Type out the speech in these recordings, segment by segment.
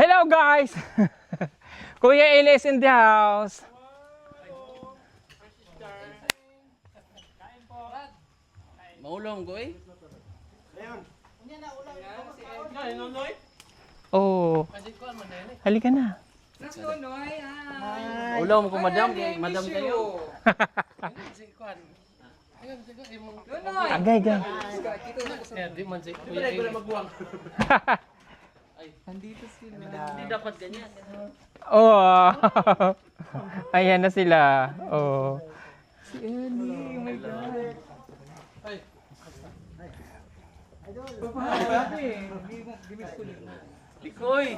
Hello guys! Kuya Eli is in the house. Maulong ko eh. Oh. Halika na. Maulong ko madam, madam kayo. Agay, agay. Hindi dapat ganyan. Oh. Ayan na sila. Oh. Si Eli, oh my God. Likoy.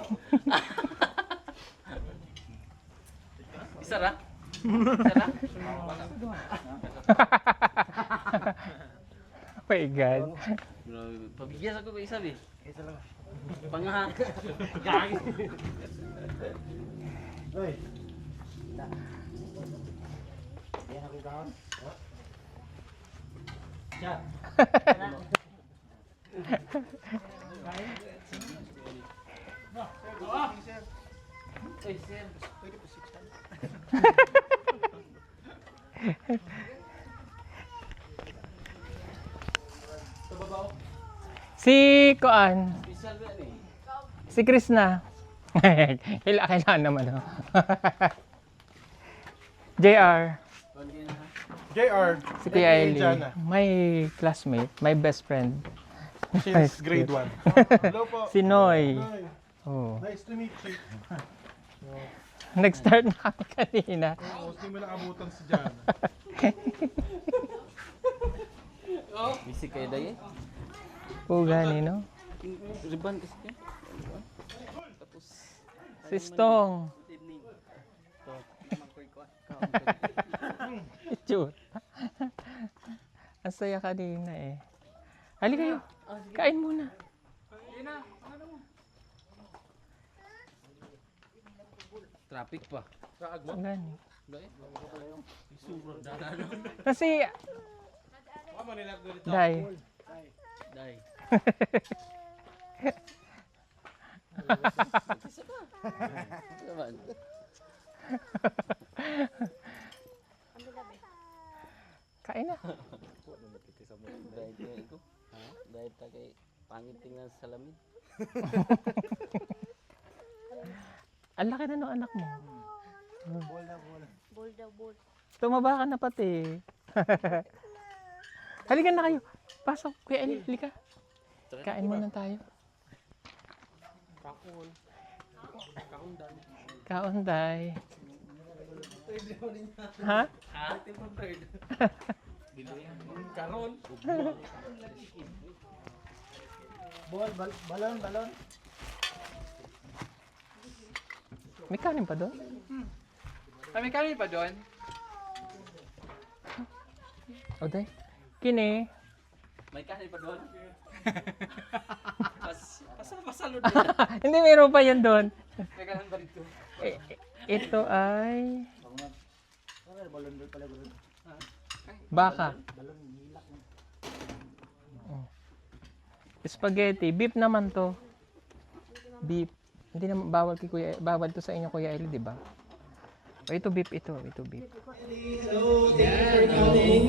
Isa ra? Isa ra? Oh my God. Pabigyan ako ba isa bi? Isa lang. Pangaha. Oy. Yan ako kaon. Chat. Oy, sir. Si Koan. Special ba ni? Si Krishna. Kailangan naman. Oh. JR. JR. Si Kuya Eli. Jana. My classmate. My best friend. Since grade 1. Hello po. Si Noy. Noy. Oh. Nice to meet you. Nag-start na kami kanina. Oo, hindi mo nakabutan si Jana. Busy kayo dahi eh. Pugani, no? Riban kasi yan. Tapos Si Stong. Itsura. Ang saya kanina eh. Halika kayo. Kain muna. Traffic pa. Gani. Dahi. Kasi... Day. Dahi. Naman. Kain na. Dahil tayo ko. Dahil tayo kay pangit tingnan sa salamin. Ang laki na ng anak mo. Bol daw, bol. Tumaba ka na pati. Halika na kayo. Pasok. Kuya Eli, halika. Kain muna tayo. Kaon day. Ha? Karon. Balon. May kanin pa doon? May kanin pa doon? O day. Kini. May kanin pa doon. Pasalo Hindi, meron pa yan doon. May kanin ba dito? Ito ay... Baka. Oh. Spaghetti. Beef naman to. Beef. Hindi naman bawal kay Kuya, bawal to sa inyo Kuya Eli, di ba? O, ito beef ito. Ito beef.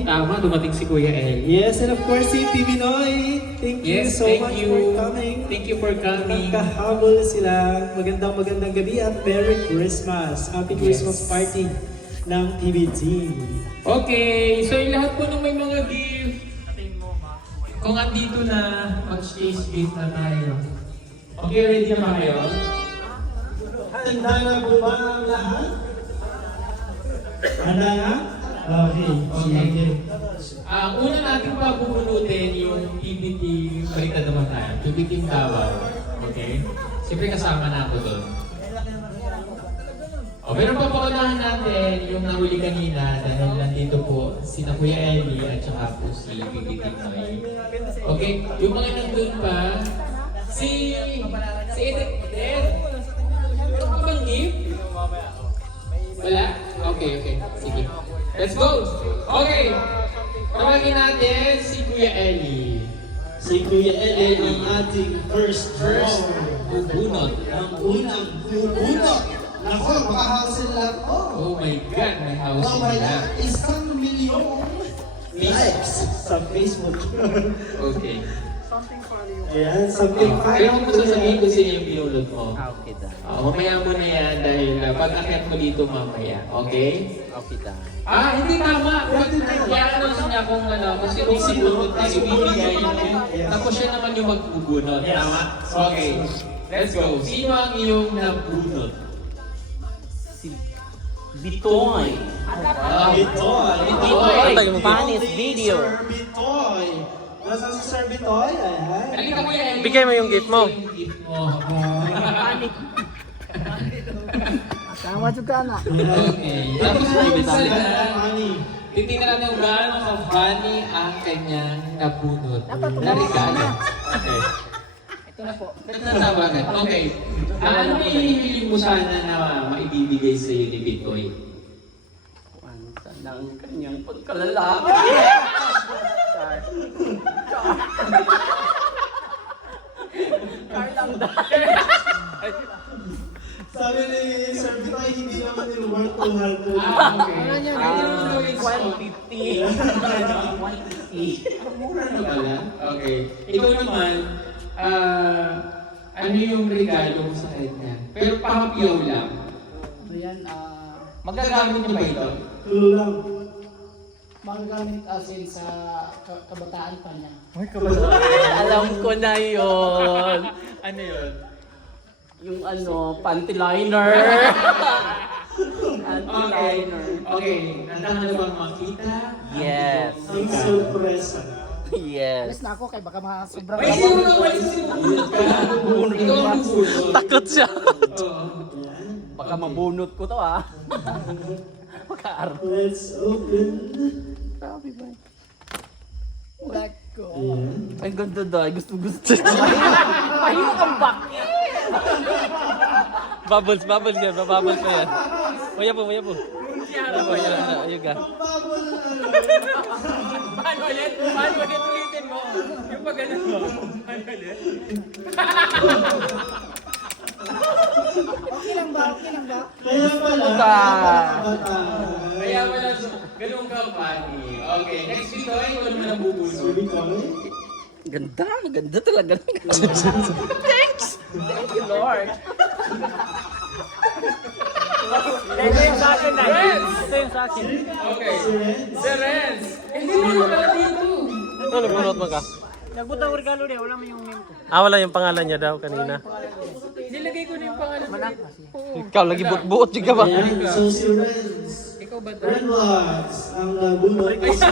Tama, dumating si Kuya Eli. Yes, and of course, si TV Noy. Thank you so much for coming. Thank you for coming. Nagkahabol sila. Magandang gabi at Merry Christmas. Happy Christmas party ng PBT. Okay, so yung lahat po ng may mga gift. Kung andito na, mag-stage gift na tayo. Okay, ready na ba kayo? Handa na po ba ang lahat? Handa na? Okay. Una natin pabubunutin yung PBT, baliktad naman tayo. PBT Davao. Okay? Siyempre kasama na ako doon. Pero papaunahan natin yung nahuli kanina dahil nandito po si Kuya Eli at saka po si PBT Noy. Okay? Yung mga nandun pa, si Ed, meron ka bang gift? Wala? Okay. Sige. Let's go! Okay! Tawagin natin si Kuya Eli. Si Kuya Eli ang ating first draw. bubunot. Ang unang bubunot. Naku, makahausel lang ko. Oh my God, may house Oh my na. God, 1,000,000 likes sa Facebook. Okay. Ayan, something Pero kung sasabihin ko sa iyo yung binulot mo, Okay da. mamaya mo na yan dahil pag-akit mo dito mamaya. Okay? Okay da. Hindi tama. Kaya ano niya kung ano, kasi kung sinunod na ibibigay niya, tapos siya naman yung magbubunot. Tama? Okay. Let's go. Sino ang iyong nabunot? Bitoy. Bitoy. Bitoy. Funniest video. Sir Bitoy. Nasaan si Sir Bitoy? Ayan. Halika mo yan. Bigay mo yung gift mo. Yung gift mo. Tama juga na. Okay. Tapos isa na, Funny. titingnan natin kung gaano ka-funny ang kanyang nabunot. Dapat Na tumawa regalo. na. Okay. Ito na po. Ito na tawagan. Okay. Ano may hihilin mo sana na maibibigay sa iyo ni Bitoy? Sana ang kanyang pagkalalaki. Sabi ni Sir Bitoy, hindi naman yung worth to help to. Okay. Ano niya? $150. Mura na pala. Okay. Ikaw naman, ano yung regalo mo sa kanya? Pero pakapiyaw lang. Ayan, Magagamit niyo ba ito? Tulo lang. magagamit asin sa kabataan pa niya. Alam ko na yun. Ano yun? Yung panty liner. Panty liner. Okay. Nandang na bang makita? Yes. Ang sorpresa. Yes. Alis na ako kay baka sobrang Ay, sino ka? Wala sino ka? Ikaw ang bubulot. Takot siya. Oo. Baka mabunot ko to ah. Makaar. Let's open. Let go. Ay ganda daw. Gusto. Mahino kang bakit. Bubbles yan. Bubbles pa yan. Maya po. Ayun ka. Paano ulit ulitin mo? Yung pag ano mo? Paano ulit? Okay lang ba? Kaya pala. Kaya wala, ganun ka funny. Okay, next week ito, ikaw naman ang bubulot. Ganda talaga. Thanks. Thank you, Lord. Ito yung sa akin na. Ito yung sa akin. Okay. Si Renz. Hindi mo naman pala dito. Ito, nagbunot mo ka. Nagbutang regalo niya, wala mo yung name ko. Wala yung pangalan niya daw kanina. Nilagay ko na yung pangalan mo. Ikaw, lagi buot juga ba? Ayan, so si Renz. Ikaw ba to? Renwax, ang nabunot ko sa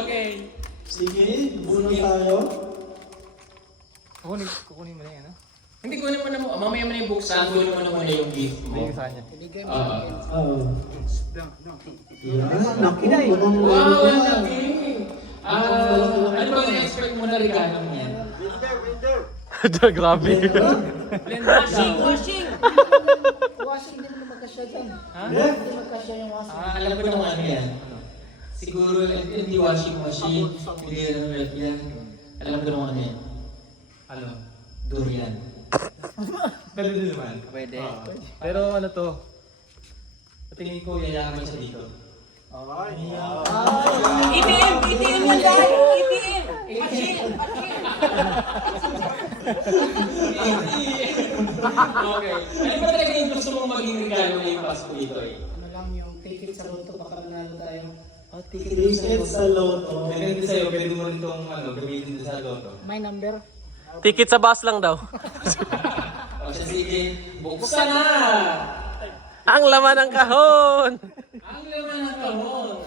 Okay. Sige, bunot tayo. Kukunin mo na yan, Hindi ko naman mo, mamaya mo na yung buksan, kunin mo na muna yung gift mo. Ibigay mo sa akin. Oo. Yan, naku, mukhang Wow, ang laki. Ano ba na-expect mo na regalo niya? Grabe. Washing! Washing, hindi mo magkasya dyan. Hindi magkasya yung washing. Alam ko naman ano yan. Siguro hindi washing machine, hindi yan. Alam ko naman ano yan. Ano? Durian. Pero din naman. Pwede. Pero ano to? Tingin ko yayaman siya dito. Itiin mo dahil! Itiin! Okay. Ano ba talaga yung gusto mong maging regalo ngayong Pasko dito eh? Ano lang yung ticket sa loto, baka manalo tayo. ticket sa loto. Pwede din sa'yo, pwede mo rin itong gamitin sa loto. My number? Ticket sa bus lang daw. O siya sige, buksan na! Ang laman ng kahon! Ang laman ng kahon!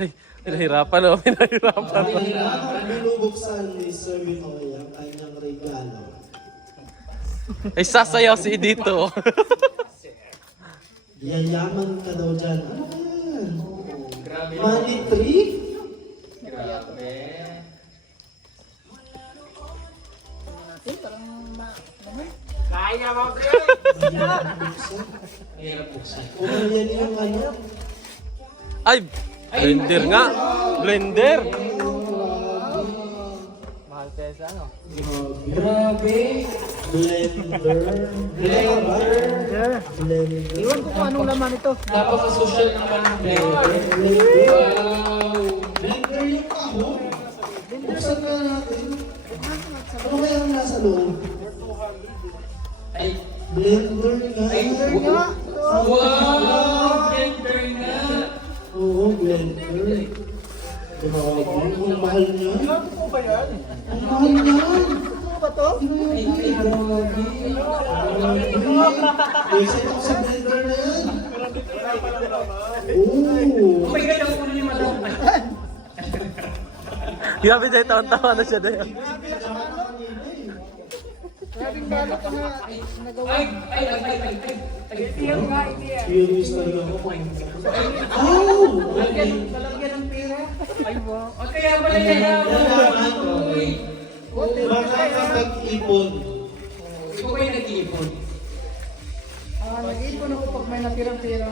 Ay, pinahirapan o, pinahirapan. Ang binubuksan ni Sir Bitoy ang kanyang regalo. Ay, sasayaw si dito. Yayaman ka daw dyan. Ano kaya yan? Grabe. Money tree? Grabe. Hirap buksan. Kung yan yung ano? Ay, blender nga. Blender. Mahal kesa. Grabe. Blender. Iwan ko kung anong laman ito. Napaka-social naman ng blender. Wow. Blender yung kahon. Buksan nga natin. Ano kaya ang nasa loob? Ay, Blender nga. wow! Blender nga. Oo, blender. Grabe, ang mahal niya. Ang mahal niya. Ano ba to? Ay, grabe. Excited ako sa blender na yan. Oo. May gandang ulo ni Madam. Grabe dahil taon-tawa na siya dahil. Grabing balot ang nagawa. Ay. Itiyang nga, itiyang. Curious talaga ako. Oh! Lalagyan ng pera. Ay, wow. O kaya pala kaya mo. Kailangan ko. Baka kapag-ipon. Ikaw ba yung nag-iipon? Nag-iipon ako pag may natirang pera.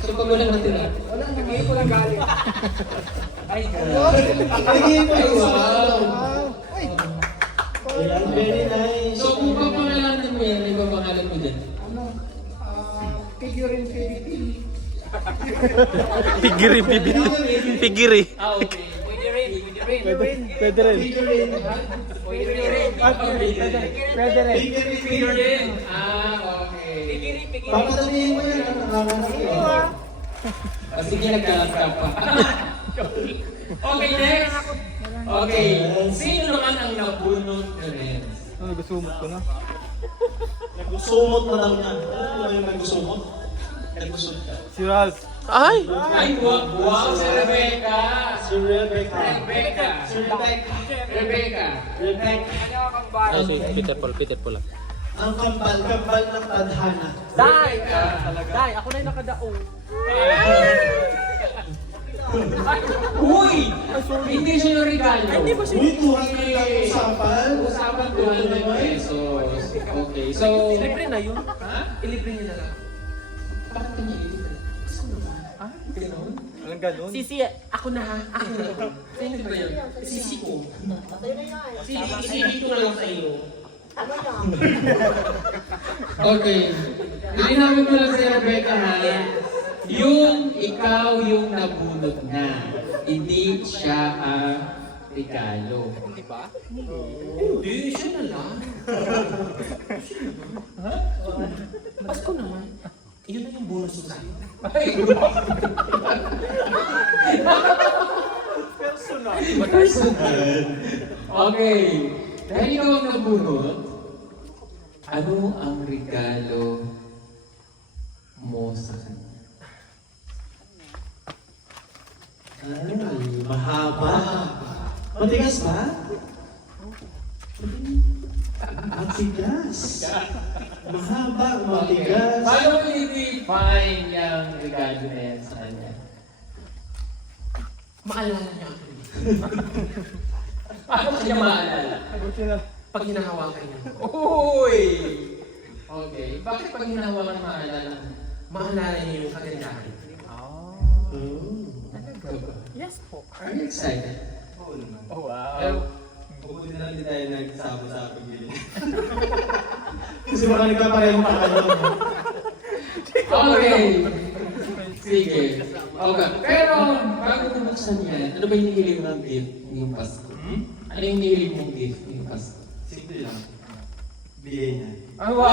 So pag walang natira? Wala, nag-iipon ang galing. Ay, Nag-iipon Ay, ako. wow! Wow. Uy, Ayan, very nice. So kung papangalanan mo yan, iba pangalan mo dyan? ano? Figurine Philippine. Pigiri, bibili. Pigiri. Ah, okay. Pwede rin. Pwede rin. Figure Ah, okay. Papatabihin mo yan. Nanganganak ko. Ah, sige, nagkalat ka pa. Okay, next. Okay. Sino naman ang nabunot na rin? Nagusumot na daw niya. Ano ba yung nagusumot? Nagusot ka. Si Ralph. Ay! Ay, wow, si Rebecca. Si Rebecca. Rebecca. Si Rebecca. Rebecca. Rebecca. Ay, si Peter Paul lang. Ang kambal ng tadhana. Day! Day, ako na yung nakadaong. Uy! Hindi siya yung regalo. Hindi ba Uy, 200 lang usapan. Usapan 200 pesos. Okay, so... Libre na yun. Ha? Ilibre niyo na lang. Bakit niya ilibre? Ha? Ganun? Anong ganun? Sisi, ako na ha. Ako na. Sino ba yan? Sisi ko. Sisi ko na lang sa iyo. Okay. Linawin ko lang si Rebecca ha. Yung ikaw yung nabunot na. Hindi siya ang regalo. Di ba? Hindi, siya na lang. Pasko naman. Yun na yung bonus ko sa'yo. Okay. Dahil ikaw ang nabunot, ano ang regalo mo sa kanya? Ay, mahaba. Matigas ba? Matigas. Mahaba, matigas. Paano mo i-define yung regalo na yan sa kanya? Maalala niya ako. Paano kanya maalala? Pag hinahawakan niya. Uy! Okay. Bakit pag hinahawakan maalala? Maalala niya yung kagandahan. Yes po. Are you excited? Oh, wow. Pero, Bukutin na lang din tayo nagsama sa pagbilin. Kasi baka nagkapareho pa kayo. okay. Sige. Okay. Pero, bago bumuksan yan, ano ba yung hinihiling mong gift ngayong Pasko? Ano yung hinihiling mong gift ngayong Pasko? Simple lang. Bigay niya. Ah, wow!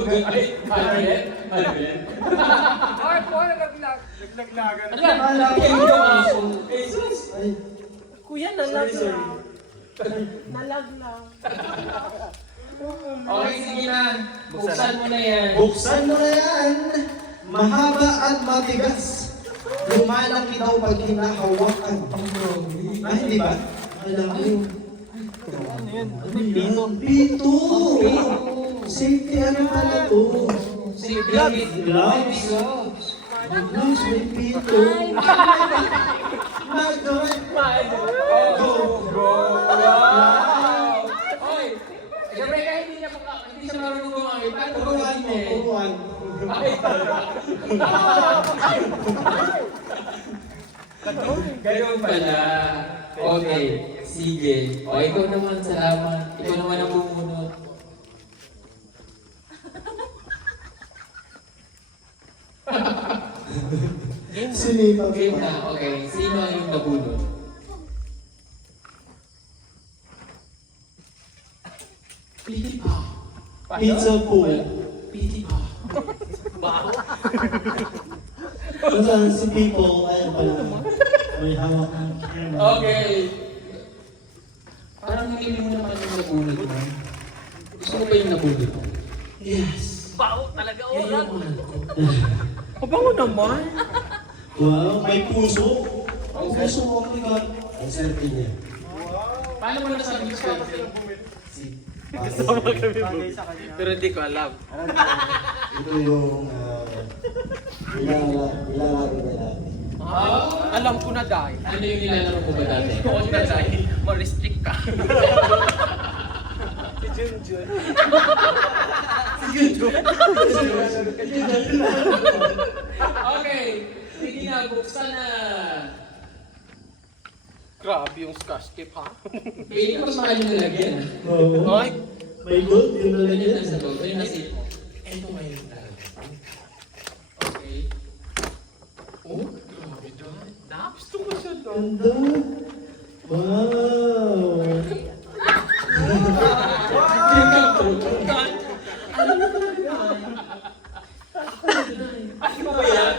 Ay, Alvin? Alvin? Ay, po, nagaglag. Naglaglagan. Ano yan? Yung aso. Jesus! Ay, Kuya, nalaglag. Nalaglag. Okay, sige na. Buksan mo na yan. buksan mo na yan. Mahaba at matigas. Lumalaki daw pag hinahawakan. Ay, hindi ba? Alam mo yun. Pito. Safety ano pala to? Si Gloves. Gloves. Gloves, may pito. Magdoon. Go. Wow! Oy! Siyempre ka hindi siya marunong gumamit. Paano Turuan mo, gumamit? turuan. Ganun pala. Okay. Sige. O, ikaw naman, salamat. Ikaw naman ang bumunot. Sinita. Game na, okay. Sino ang yung nabunot? Pili pa. Pizza po. Pili pa. Nasaan si people? Ayan pala. May hawak ng camera. Okay. Parang hindi mo naman yung nabunot mo. Gusto mo ba yung nabunot mo? Yes. Bao talaga Yan oran. yung mahal ko. Kabango naman. Wow, may puso. Ang puso mo, oh my God. Ang selfie niya. Paano mo nasabi ko sa'yo? Pero hindi ko alam. Ito yung ilalagay na natin. Alam ko na dahil. Ano yung nilalaro ko ba dati? Huwag na dahil. Ma-restrict ka. Okay. Sige na, buksan na. Grabe yung scotch tape ha. Pili ko mas mahal yung nalagyan. Oo. Ay, May gold yung Ano yung lalagyan. nasa loob? Ano yung nasa ito? Ito ngayon talaga. Okay. Oh, grabe dyan. gusto ko siya daw. Ganda. Wow. Ano ba yan?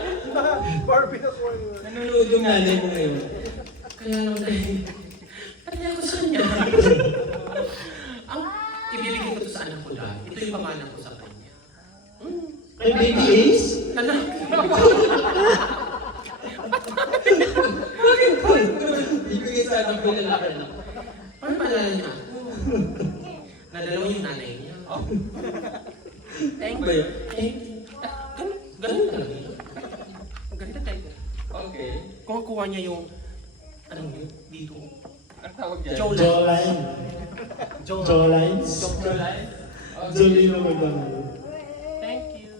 Nanonood yung nanay mo ngayon. Kaya naman dahil, kanya ko sa kanya. Ang ibibigay ko to sa anak ko dahil. Ito yung pamana ko sa kanya. May baby Ace? Anak. Ibigay sa anak ko lalaki na. Paano pala niya? Nadalaw yung nanay niya. Thank you. Thank you. Ganun talaga yun. Ang ganda tayo. Okay. Kung kuha niya yung, anong yun, dito. Ang tawag dyan? Jawline. Jawlines. Jawline? Jolino McDonald. Thank you.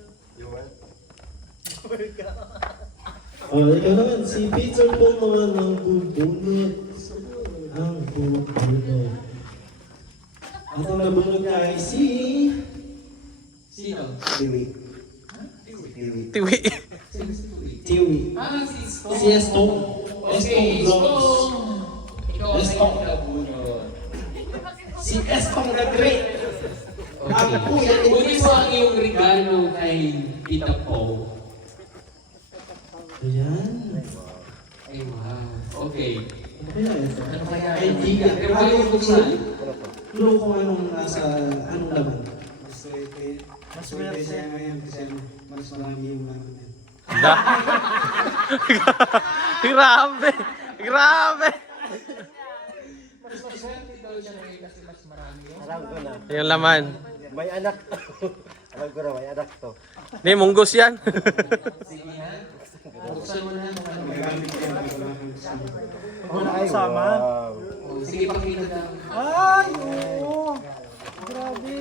Oh, ikaw naman, si Peter po naman ang bubunot. Ang bubunot. At ang nabunot niya ay si... Sino? Tiwi. Tiwi. Tiwi. Tiwi. Ah, si Stone. Si Estong. Estong Okay, Vlogs. Stone. Ikaw ang Stone. iyong nabunot. Si Estong the Great. Ang Okay. kuya ni Kunin mo ang iyong regalo kay Tita Po. Ayan. Ay, wow. Okay. Ano kaya? Ay, Ay, di di ka. ka. Pero kayo yung buksan? Clue kung anong nasa... Anong laman. Mas pwede siya ngayon kasi mas marami yung namin. Grabe. Grabe. Mas maswerte daw siya ngayon kasi mas marami yun. Alam ko na. Yung laman. May anak to. Alam ko na, may anak to. Hindi, munggos yan. Sige ha. Buksan mo na kung ano. Magamit ko yan. Wala kang kasama. Wala kasama. Oh, sige, pakita daw.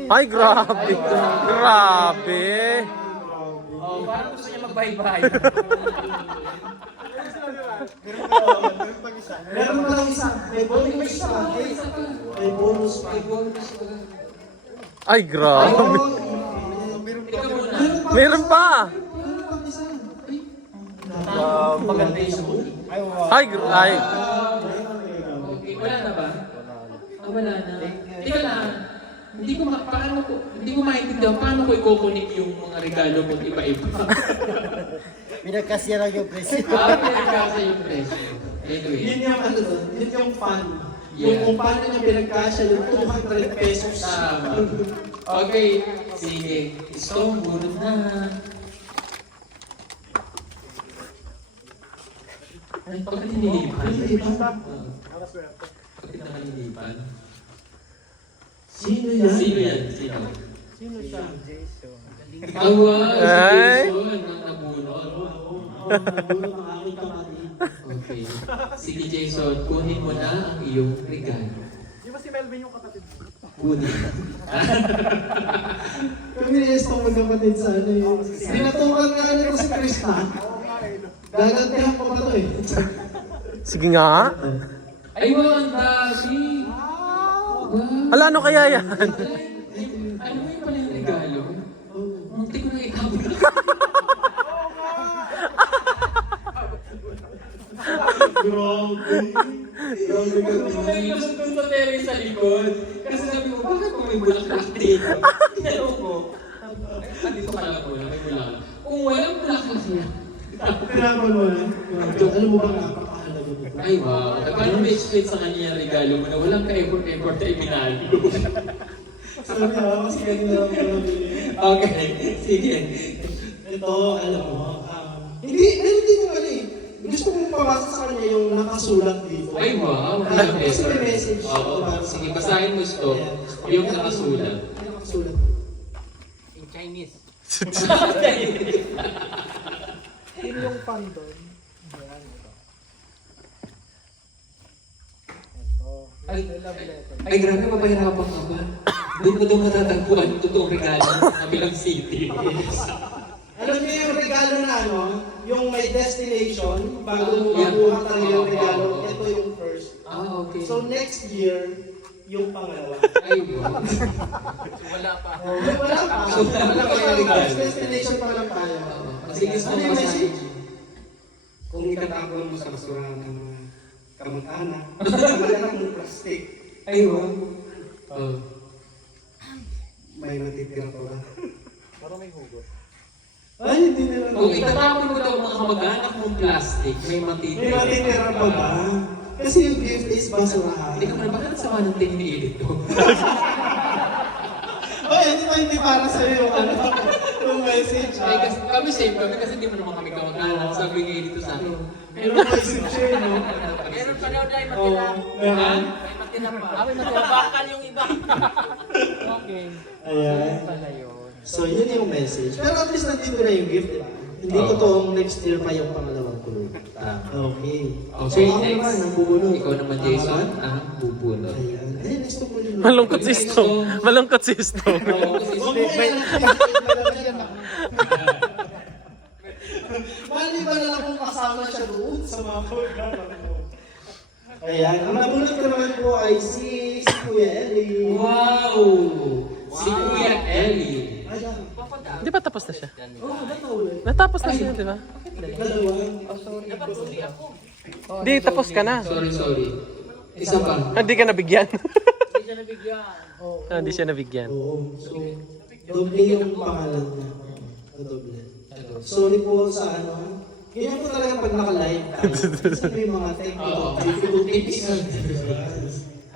Ay, grabe. Grabe. Oh, parang gusto niya magbahay-bahay. Meron pa lang isa. May bonus pa. May bonus pa. May bonus pa. Ay, grabe. Ikaw muna. Meron pa. Maganda yung sabon. Ay, ay. Okay, wala na ba? Ah, wala na. Teka lang. Hindi ko maintindihan paano ko i-connect yung mga regalo mo at iba-iba. Pinagkasya lang yung presyo. Pinagkasa yung presyo. Anyway. Yun yung ano doon. Yun yung fun. Yeah. Yung kung paano niya pinagkasya yung 200 pesos. Tama. Okay, sige. Stone, bunot na. Ay, bakit hinilipan? Bakit naman hinilipan? Sino yan? Sino yan? Sino? Sino siya? Awa, si Ay. Jason ang nabunot. Nagulo ng aking kapatid. Okay. Sige Jason, kunin mo na ang iyong regalo. Di ba si Melvin yung kapatid? Kunin. Kami ni Estong magkapatid sa ano yun. Pinatukan nga niya ko si Krista. Gagantihan ko pa to eh. Sige nga. Ay, wow, ang dami! Ala, ano kaya yan? Ano mo yung pala yung regalo? Munti ko na itabot. Grabe ka naman. Nailusot ko sa terrace sa likod. Kasi sabi ko, bakit mo may bulaklak dito? Tinanong ko, dito ka lang muna, may bulaklak. Kung walang bulaklak niya. Kailangan mo na. Alam mo ba napakahalaga nito? Ay wow, paano may explain sa kanya yung regalo mo na walang ka-effort na ibinalo? Sabi na, kasi ganyan na lang ko nabili. Okay, sige. Ito, alam mo, hindi naman eh. Gusto kong pabasa sa kanya yung nakasulat dito. Ay wow, Kasi may message. Oo, sige, basahin mo ito. Yung nakasulat. Yung nakasulat. In Chinese. Yun yung pan doon. Ayan, ito. Ito. Ay, Love letter. ay grabe, mapahirapan ka ba? Doon ko doon matatagpuan yung totoong regalo sa Bilang City. Alam niyo yung regalo na ano, yung may destination, bago mo Yeah. makuha talaga yung regalo, ito yung first. Ah, okay. So next year, yung pangalawa. Ay wow. Wala pa. Wala pa. So, wala pa yung regalo. Destination pa lang tayo. Sige, gusto Ano mo yung basahin? message? Kung itatapon mo sa basurahan ng mga kamag-anak, kamag-anak ng plastic, Ay wow. Oh. may natitira pa ba? Parang may hugot. Ay, hindi nila. Kung itatapon mo daw mga kamag-anak mong plastic, may May matitira. natitira pa ba? Kasi yung gift is basurahan. Hindi ka man, bakit sama ng tingin ni Edith to? Oy, hindi para sa iyo ano, yung message. Ay, kasi kami same kami kasi hindi mo naman kami kamag-anak. Sabi ni Edith to sa akin. Pero message siya, no? Meron pa daw dahil Oo. matira. Meron? May matira pa. May matira. Bakal yung iba. Okay. Ayan. Pala yun. So, yun yung message. Pero at least nandito na yung gift, di ba? Hindi totoong next year pa yung pangalawang kulog. Okay. Okay, So, ako next. naman, ang bubunod. Ikaw naman, Jason. Bubunod. Ayan. Ayan, next to kulog. Malungkot si Stone. Malungkot si Stone. Mali ba na lang kung kasama siya doon sa mga program mo? Ayan, ang nabunod ko naman po ay si Kuya Ellie. Wow! Si Kuya Ellie. Ayan. Di ba tapos na siya? Oh, ba't ulit? Natapos na siya, di ba? Dalawa. Di, tapos ka na. Sorry. Isa pa. Hindi ka nabigyan. Hindi siya nabigyan. Hindi siya nabigyan. Oo. So, doble yung pangalan niya. Doble. Sorry po sa ano. Ganyan po talaga pag naka-live tayo. Kasi may mga technical difficulties.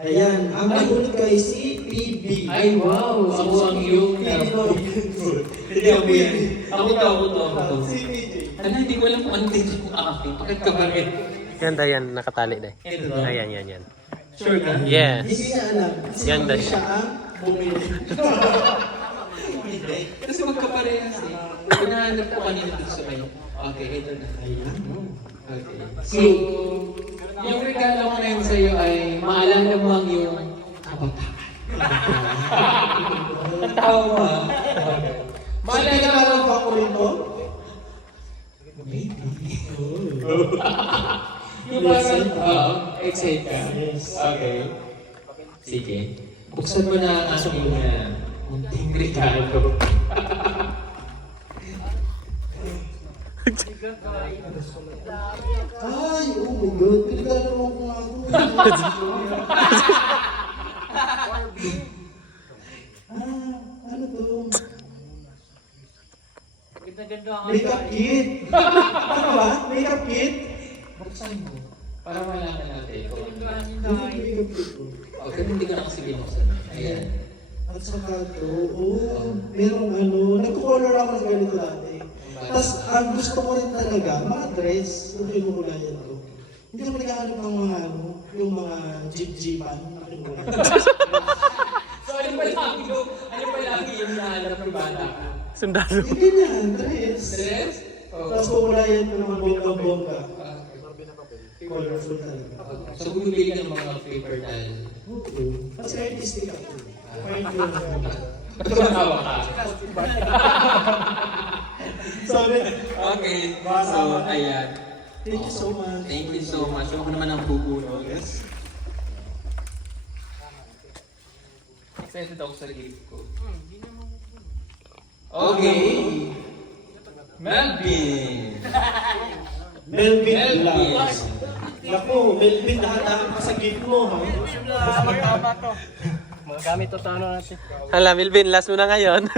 Ayan, ang nabunod ko ay si PB. Ay, wow! Ako ang iyong Hindi ako yan. Ako to. Si PJ. Ano, hindi ko alam kung ano din yung aking. Bakit ka ba rin? Yan, Dayan. Nakatali, Day. Ayan. Sure ka? Yes. Hindi niya alam. Kasi Yan, hindi Day. siya ang bumili. Kasi magkaparehas eh. Pinahanap ko kanina dito sa kayo. Okay, ito na. Ayan. Okay. So, yung regalo ko na yun sa'yo ay maalala mo ang iyong kabataan. Natawa mo ha? Maalala mo Alam ba ko rin to? yung parang, excited ka. Yes. Okay. Sige. Buksan mo na ang aking munting regalo. Ay, oh my God. Pinagdalawa ko nga ako. Ano to? Ganda-ganda ang Makeup kit. Ano ba? Makeup kit? Buksan mo. Para malaman natin. Ano yung makeup kit ko? Okay, hindi ko na kasi binuksan. Ayan. At saka to, merong ano, nagko-color ako ng ganito dati. Tapos, ang gusto ko rin talaga, mga dress, yung pinukulayan ko. Hindi ko naghahanap ng mga ano, yung mga jeep-jeepan. So, ano pa lagi yung nahanap ng bata? Sundalo. Hindi na, dress. Dress? Oh. Tapos kukulayan ko ng bongga-bongga. Colorful talaga. So, bumibili ka ng mga paper towel. Oo. Kasi artistic ako. Tumatawa ka. Sabi, Okay. So, ayan. thank you so much. Thank you so much. Ako naman ang bubunod. Yes. Excited ako sa gift ko. Okay. Melvin. Melvin Vlogs. Naku, Melvin, dahan-dahan ka sa gift mo, ha? Mga gamit to ano natin. Hala, Milvin, last mo na ngayon.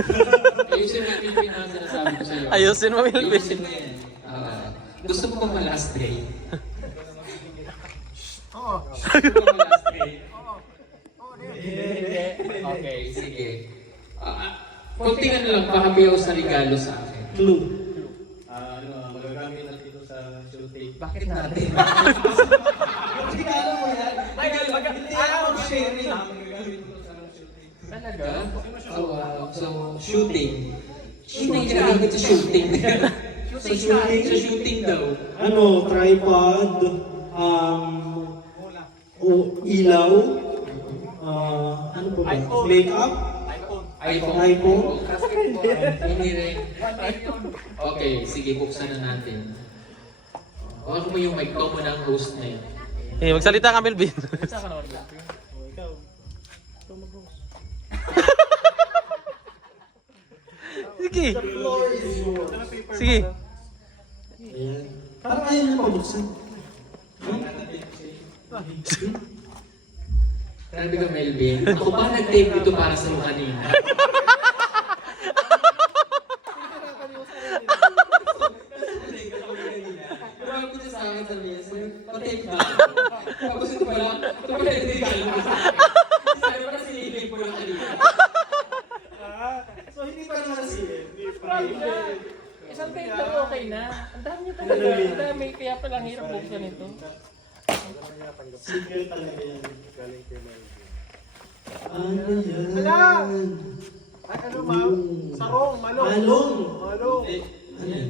Ayusin natin yung pinasinasabi ko sa'yo. Ayusin mo, Milvin. Ayusin mo yan. Gusto mo pa last day? Oo. Gusto mo pa last day? Okay, sige. Kunting ano lang, pahabiyaw sa regalo sa akin. Clue. Magagamit natin ito sa shooting. Bakit natin? Regalo mo yan. Sharing. Magagamit ito sa shooting. Talaga? So, shooting. Shooting, ginagamit sa shooting. Sa shooting daw. Ano, tripod, ilaw, ano po ba? Makeup? iPhone. Hindi rin. Okay, sige, buksan na natin. Huwag mo yung mic ko mo ng host na yun. Eh, magsalita ka, Milvin. Sige. Sige. Ayan. Parang ayaw na pabuksan. Grabe ka, Melvin. Ako ba nag-tape ito para sa iyo kanina? Grabe siya sa akin sa mesa. Pa-tape na. Tapos ito pala yung regalo mo sa akin. Sabi ko na sinilip ko lang kanina. So, hindi pa naman silip. Isang tape lang okay na. Ang dami niya talaga. Ang dami. Kaya palang hirap buksan ito. Secret talaga yan. Ano yan? Ay, ano ma'am? Sarong, malong. Malong. Malong. Ano yan?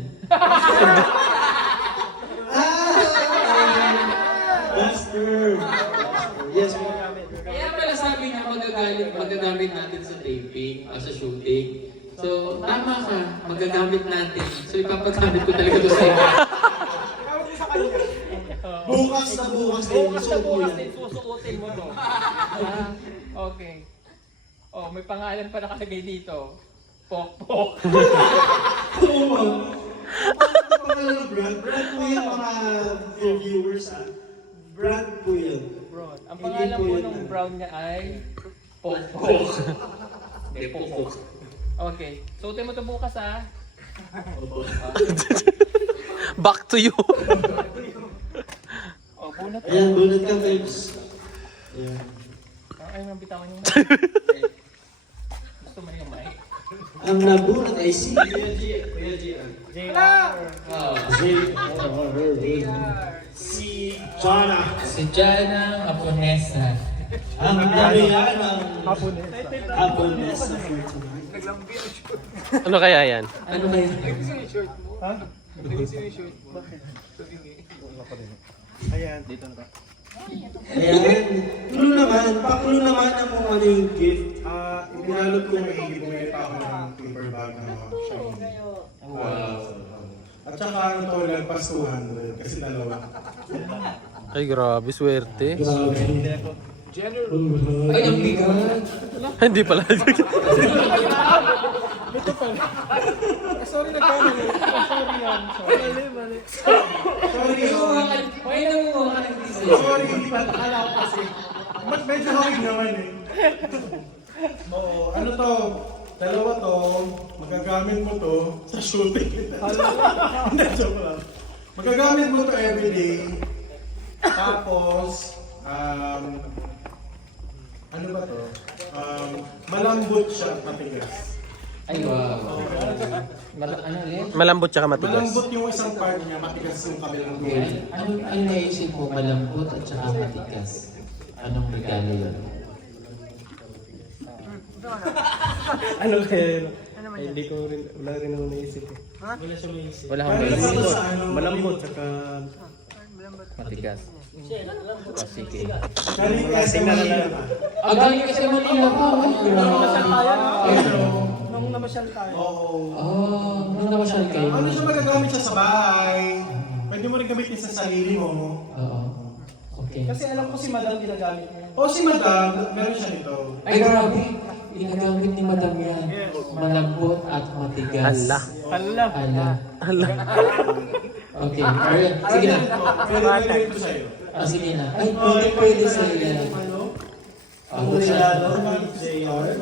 Duster. Yes, po. Kaya pala sabi niya magagamit natin sa taping, sa shooting. So, tama ka, magagamit natin. So, ipapagamit ko talaga ito sa iyo. Bukas na bukas din. Bukas na So, po bukas yan. din susuotin mo to. Okay. Oh, may pangalan pa nakalagay dito. Pok-pok. Oo, ma'am. Paano pa pala ng brand? Brand po yan, mga viewers, ha? Brand po yan. Brown. Ang Hindi pangalan po po yun, ng ah. brown niya ay Pok-pok. Hindi, pukpuk. Okay. Suotin mo to bukas ah. Back to you. Oh, bunot. Ayan, bunot ka, babes. Ayan. Ay, mabitawan yung Gusto mo yung mic? Ang nabunot ay si Kuya G. si Jana. Si Jana Aponesa. Ang ano yan, ang Aponesa for tonight. Ano kaya yan? Ano ba yun? Ayan. Clue naman. Pa-clue naman ang kung ano yung gift. Inalot ko may bumili pa ako ng paper bag na shiny. Wow. At saka ano to, lagpas 200 kasi dalawa. Ay, grabe, swerte. Grabe. Ay, ang bigat. Hindi pala. Sorry, nagkamali. Sorry yan. Sorry. Ay, nangunguha ka ng diesel. Sorry, hindi pa nakala ko kasi. Medyo hawig naman eh. Oo, ano to? Dalawa to, magagamit mo to sa shooting. Hindi, joke lang. Magagamit mo to everyday. Tapos, ano ba to? Malambot siya at matigas. Ay, wow. Ano ulit? Malambot tsaka matigas. Malambot yung isang part niya, matigas yung kabilang dulo. Ano naisip mo? Malambot at saka matigas. Anong regalo yun? Ano kaya yun? Ay, hindi ko rin, wala rin ako naisip eh. Wala siya maisip. Wala Parang ito sa ano, Malambot, saka Matigas. Sige. galing ka sa Manila. Galing ka sa Manila po. nung namasyal tayo. Oo. Nung namasyal kayo. Ano siya magagamit siya sa bahay? Pwede mo rin gamitin sa sarili mo. Oo. Okay. Kasi alam ko si Madam ginagamit niya. O si Madam, meron siya nito. Ay, grabe. ginagamit ni Madam yan. Malambot at matigas. Ala. Ala. Ala. Okay, alright. Sige na. Pwede ito sa'yo. Sige na. Ay, pwede sa'yo yan. Ang regalo ni JR.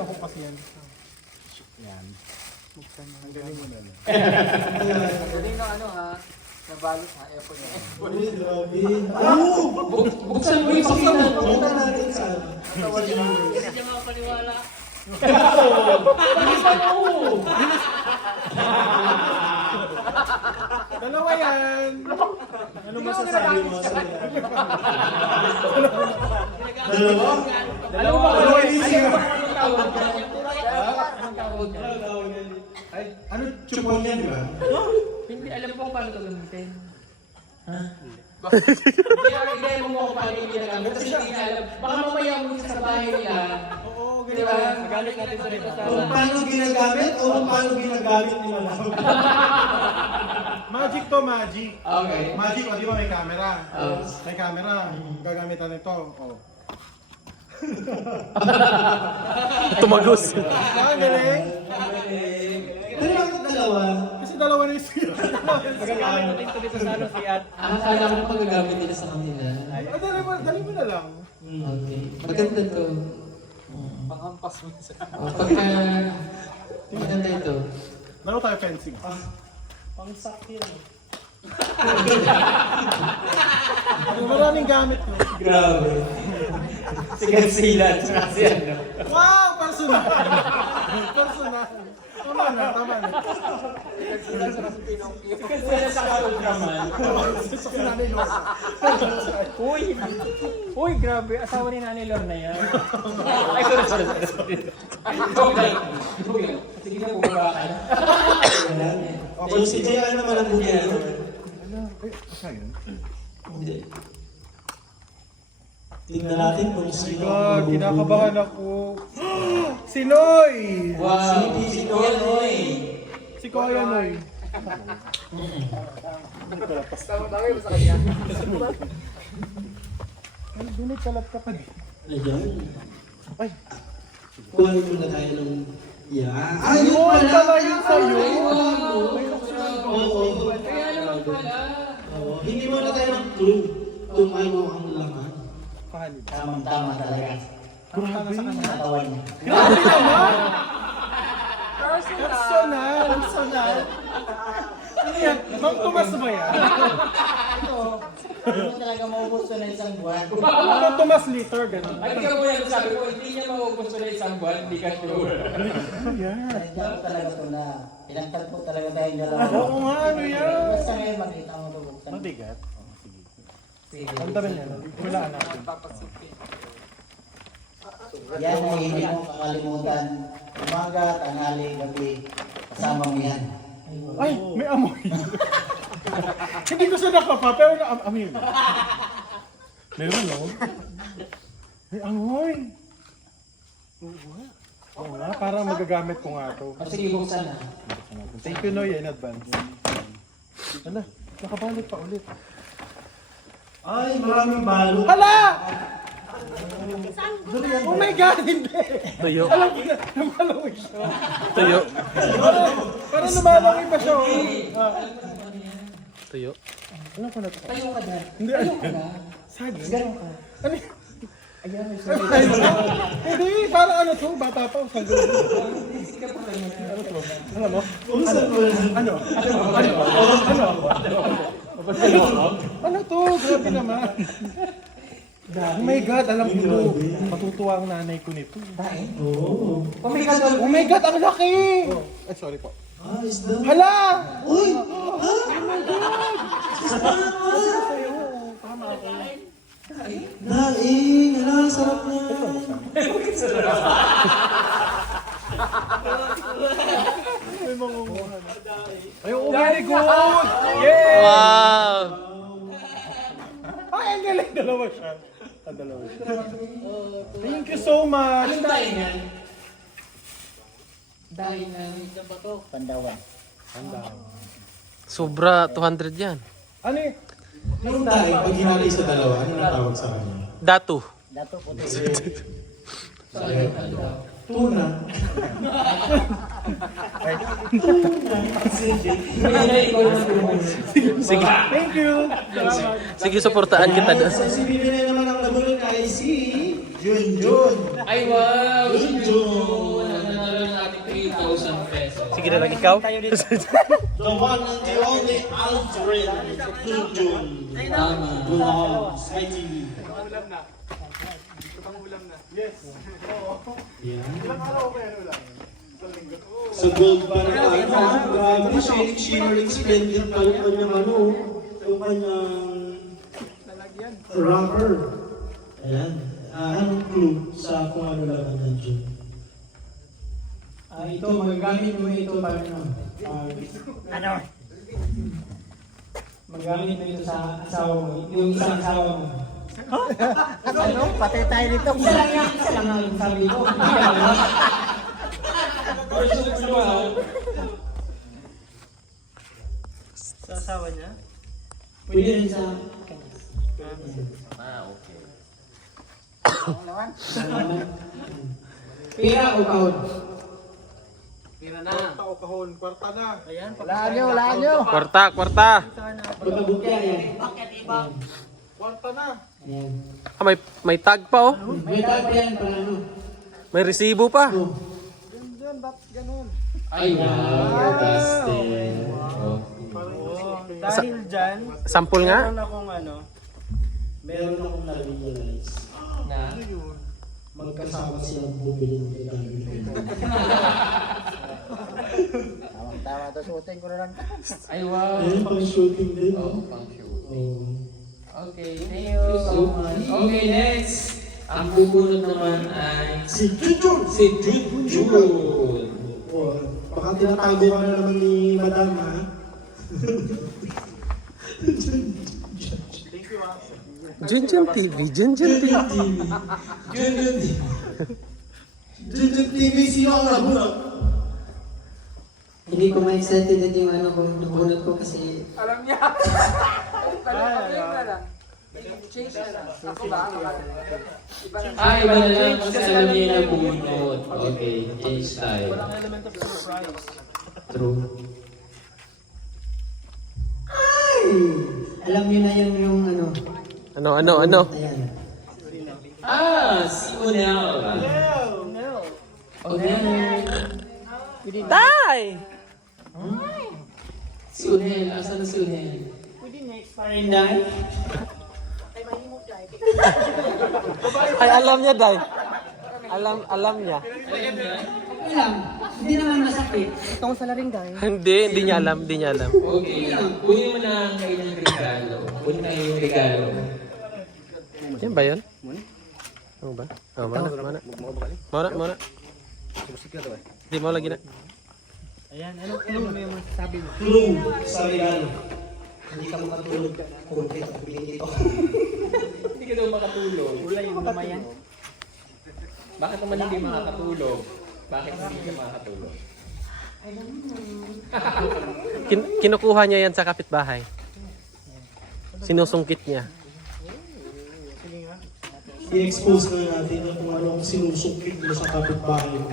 Uy, grabe. Buksan mo yung sakina. Punta natin sa ano. Dalawa yan. Ano masasabi mo sa dalawa? Dalawa easy. Ay, ano chupon yan, di ba? Hindi alam ko kung paano ito gamitin. Hindi mo mo paano yung ginagamit. Kasi hindi niya alam. Baka mamaya mo sa bahay nila. Oo, Di ba? Magamit natin sa rito sa... Kung paano ginagamit o kung paano ginagamit ni Manang? Magic to, magic. Okay. Magic, o di ba may camera? Oo. May camera. Gagamitan ito. Oh. Tumagos. Ah, galing. Pero bakit dalawa? Kasi dalawa na yung suyo. Magagamit natin ito dito sa ano, si At. Akala ko magagamit nila sa kanila. Dali mo na lang. Okay. Maganda to. Panghampas mo sa... Pagka... Maganda ito. Laro tayo fencing. Pang-sack yun. Maraming gamit ko. Grabe. Sigat-silat. Kasi ano. Wow! Personal! Personal. Tama na, tama na. Sigat-silat sa kaultraman. Sa sinanay Losa. Uy, grabe. Asawa ni Nanay Lorna yan. Ay, sorry. Ikaw yan. Sige na, bumaba ka na. So si JR naman ang bumili. Hindi. Tingnan natin kung sino God, ang kinakabahan ako. Si Noy! Wow. Si Noy. Si Kuya Noy. Ay, dunay kalat ka pa di. Ayan. Ay. Kuha muna tayo ng... Yan. Ayun pala yun sa'yo. Oo. Kaya naman pala. Oo. Hindi mo na tayo ng clue kung ano ang laman. Tamang-tama talaga. Katawan niya. Personal. Personal. Ano yan? Mang Tomas ba yan? Hindi mo talaga maubos ko na isang buwan. Mang Tomas liter, gano'n. Ay, ikaw mo yan sabi ko, hindi niya mauubos na isang buwan, hindi ka sure. Nandiyan ko talaga ito na pinagtag po talaga tayong dalawa. Oo nga, ano yan? Basta ngayon makita mo ito buksan. Mabigat. Ang dami niya. Hulaan natin. Yan ay hindi mo kakalimutan. Umaga, tanghali, gabi. Kasama mo yan. Ay, may amoy. Hindi ko siya nakapa, pero na-amoy. Meron, no? May amoy. Oo nga, parang magagamit ko nga ito. Sige, buksan na. Thank you, Noy, in advance. Ano? Nakabalik pa ulit. Ay, maraming balot. Hala! Oh my God, hindi! Tuyo. Alam ko na, lumalawi siya. Tuyo. Parang lumalawi pa siya. Oh. Tuyo. Alam ko na ito. Tayo ka dyan. Hindi, Tayo ka na. Saging. Gano'n ka. Ano yun? Hindi, parang ano to, bata pa. Saging. Ano to? Alam mo? Kung saan mo lang. Ano? Ano to? Grabe naman. Oh my God, alam ko. Matutuwa ang nanay ko nito. Oo. Oh my God, Oh my God, ang laki! Ay, sorry po. Ah, isda. Hala! Uy! Daing! Hala, sarap niya. Ay, oh, very good! Yay! Wow! Ay, ang galing. Dalawa siya. Dalawa siya. Thank you so much. Anong dahil yan? Dahil na... Pandawan. Sobra 200 yan. Ano eh? Yung daing, pag hinali sa dalawa, ano na tawag sa kanya? Datu. Dato puti. Sayang, ano? Tuna. Sige. Thank you. Salamat. Sige, suportaan kita doon. So, si bibili naman ang nabulol ay si Junjun. Ay, wow! Junjun. Nanalo na natin 3,000 pesos. Sige na lang ikaw. The one and the only Alfred Junjun. Tama. Vlogs, ITV. Sa gold pa na grabe, shimmering splendid pa yung kanyang yung kanyang wrapper. Ayan. Anong clue sa kung ano laman nandiyan? Ito, magagamit mo ito para ano? Magamit mo ito sa asawa mo, yung isang asawa mo. Ano? Patay tayo dito. Isa lang ang sabi ko. Sa asawa niya? Pwede rin sa pira o kahon? Tao kahon, kwarta na. Ayan. Wala nyo. Kwarta, kwarta. Pagkabukya yan. Kwarta na. Ayan. Ah, may tag pa oh. May tag yan para ano? May resibo pa. Oh. Ay, wow! Dustin. Oh. Dahil dyan, Sample nga. meron akong ano, Meron akong na-realize. Na? Magkasama silang bumili ng gamit. Tama, tapos suotin ko na lang. Ay, wow! Ayan, pang shooting din. Oh, pang shoot. Oh. Okay, thank you so much. Okay, next. Ang bubunod naman ay Si Junjun! si Junjun. Oh, baka tinatago ka na naman ni Madam, ha? Junjun TV, Junjun TV. Junjun TV. Junjun TV, sino ang nabunot? Hindi ko ma-excited yung ano ko, nabunod ko kasi Ay, iba na lang kasi alam niya yung bubunod. Okay, change tayo. element of surprise. True. alam niyo na yun yung ano. Ano? Ayan. Ah, si Unel. Unel. Tay! Si Unel. Asan na si Unel? Parinday. Ay, alam niya, Day. Alam niya. Okay lang. Hindi naman masakit. Itong salaring guy. Hindi niya alam. Okay. Kunin mo na ang kailang regalo. Kunin na yung regalo. Yan ba yun? Ano ba? Oh, Muna. Hindi mo lagi na. Ayan, ano mo yung masasabi mo? Clue sa regalo. Hindi ka makatulog kung kita pili ito. Hindi ka daw makatulog. Wala yung lumayan. Bakit naman hindi makakatulog? Bakit hindi ka makakatulog? Kinukuha niya yan sa kapitbahay. Sinusungkit niya. I-expose na natin kung ano ang sinusukit mo sa kapitbahay mo.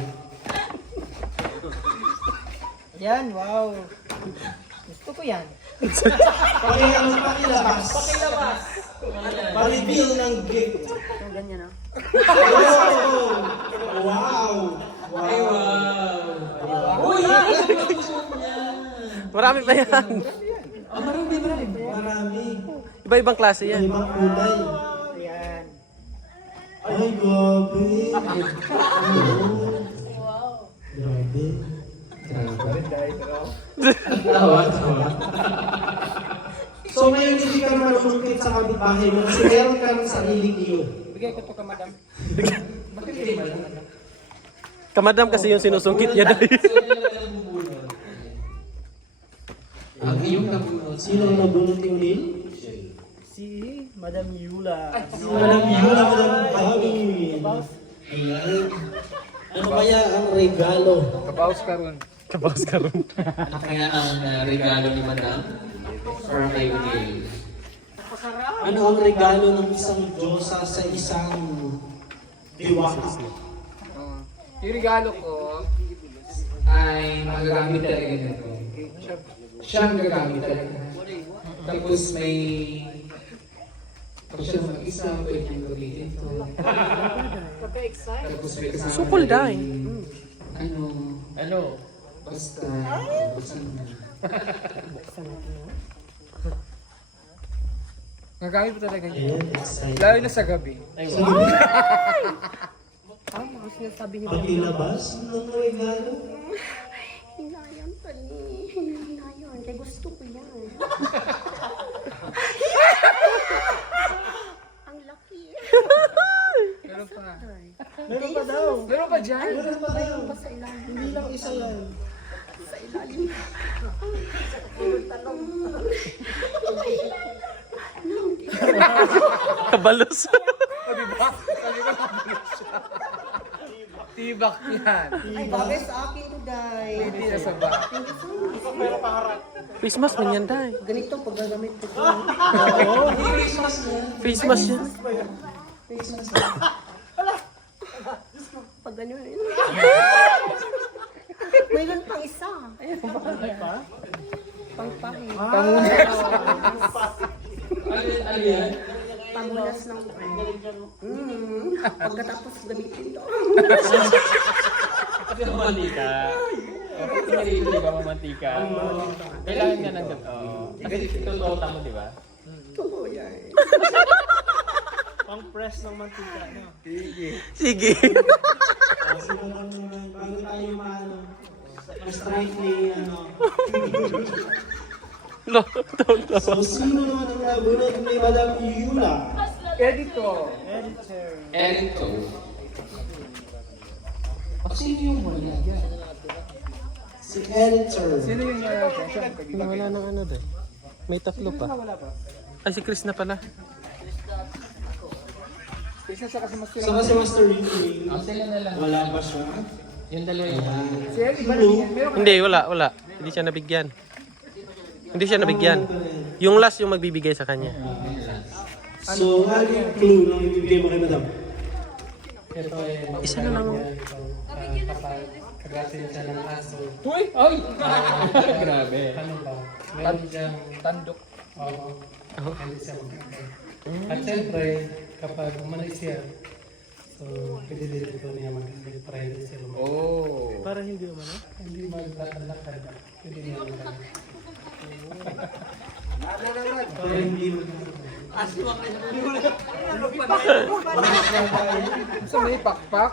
Yan, wow. Gusto ko yan. Pakilabas. Pa-reveal ng gift. Yung ganyan, no? Oh! Wow! Ay, wow! Uy! Marami pa yan. Marami. Iba-ibang klase yan. Ibang kulay. Yan. Ay, grabe. Grabe. Tawa. So ngayon hindi ka naman lumukit sa kapitbahay mo kasi meron ka ng sariling iyo. Bigay ko to ka, madam. Kamadam kasi yung sinusungkit niya, Day. Ang iyong nabunod. Sino ang nabunot yung nil? Si Madam Yula. Madam Yula, Madam Bami. Ayan. Ano kaya ang regalo? Kabaos ka ron. Ano kaya ang regalo ni Madam? Or kay Unel? Ano ang regalo ng isang Diyosa sa isang diwata? Yung regalo ko ay magagamit talaga nito. Siya ang gagamit talaga. Tapos may pag siya mag-isa, pwede nang gamitin ito. Tapos may kasama Sukol na dahil. rin, Ano? basta, buksan mo. Gagamit po talaga yun. Ayan, excited. Lalo na sa gabi. Pagilabas ng regalo. Hinayan tali. Hinayan. Kaya gusto ko yan. Ang laki. Meron pa. Meron pa daw. Meron pa dyan? Meron pa daw. Pa sa ilalim. Hindi lang isa yan. Sa ilalim. Kabalos. O diba? Sabi ko mabulit siya. Tibak yan. Ay, bagay sa akin to, Day. Hindi na sa ba. Face mask man yan, Day. Ganito pag gagamit ko. Face mask yan. Pag ganyan. Mayroon pang isa. Pangpahit. Ano yan? Pamulas ng pagkatapos gamitin to. Kasi mamantika. Hindi ba mamantika? Kailangan nga ng gato. Kasi totoo tamo, di ba? Totoo yan. Pang-press ng mantika niya. Sige. Bago tayo ma-strike ni No, So, sino naman ang nabunod ni Madam Yula? Editor. Erito. Sino yung wala yan? Si Editor. Sino yung wala nang ano, Day. May tatlo pa. Ay, si Chris na pala. Isa siya kasi mas So, kasi Master Ring, Sila na lang. wala ba siya? Yung dalawa yun. Si Eli, ba nabigyan? Meron ka Hindi, wala. Hindi siya nabigyan. Hindi siya nabigyan. Yung last yung magbibigay sa kanya. So, ano yung clue na ibibigay mo kay Madam? Isa na lang. Kagatin siya ng aso. Uy! Ay! Grabe. Ano ba? Meron siyang Tandok. hindi siya magkakain. At syempre, kapag umalis siya, so pwede dito niya magkakain para hindi siya lumakas. Oh. Para hindi umano. Hindi maglakad-lakad. Pwede niya magkakain. Para hindi mo. Gusto mo ipakpak?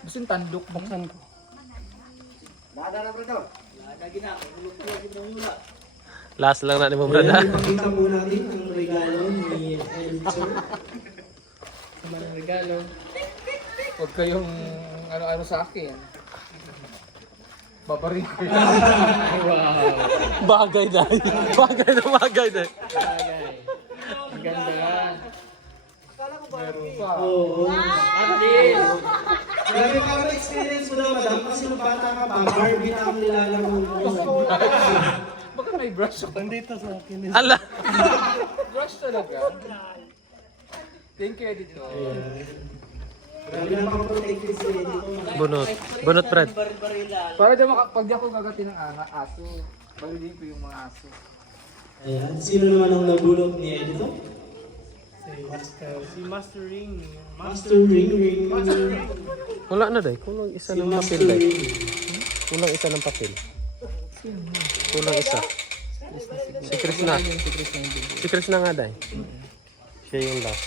Gusto yung tandok. Buksan ko. Last lang natin mo, brada. Ayan, ipakita muna natin ang regalo ni Editor. Sa mga regalo. Huwag kayong ano-ano sa akin. Babarin ko yun. Bagay, Day. Bagay, Day. Ang ganda. Meron pa. Oo. At least. Grabe ka ba experience mo daw, Madam? Kasi nung bata ka pa, Barbie na ang nilalaro mo. Baka may brush ako. Nandito sa akin. Ala. Brush talaga. Thank you, editor. Grabe na makaprotected si Editor. Bunot, Brad. Para di pag di ako gagatin ng aso, barilin ko yung mga aso. Ayan, sino naman ang nabulot ni Editor? Si Master Ring. Master Ring. Wala na, Day. Kulang isa Si ng Master papel, Day. Ring. Kulang isa ng papel. Kulang isa. Si Chris na. Si Chris na nga, Day. Siya yung last.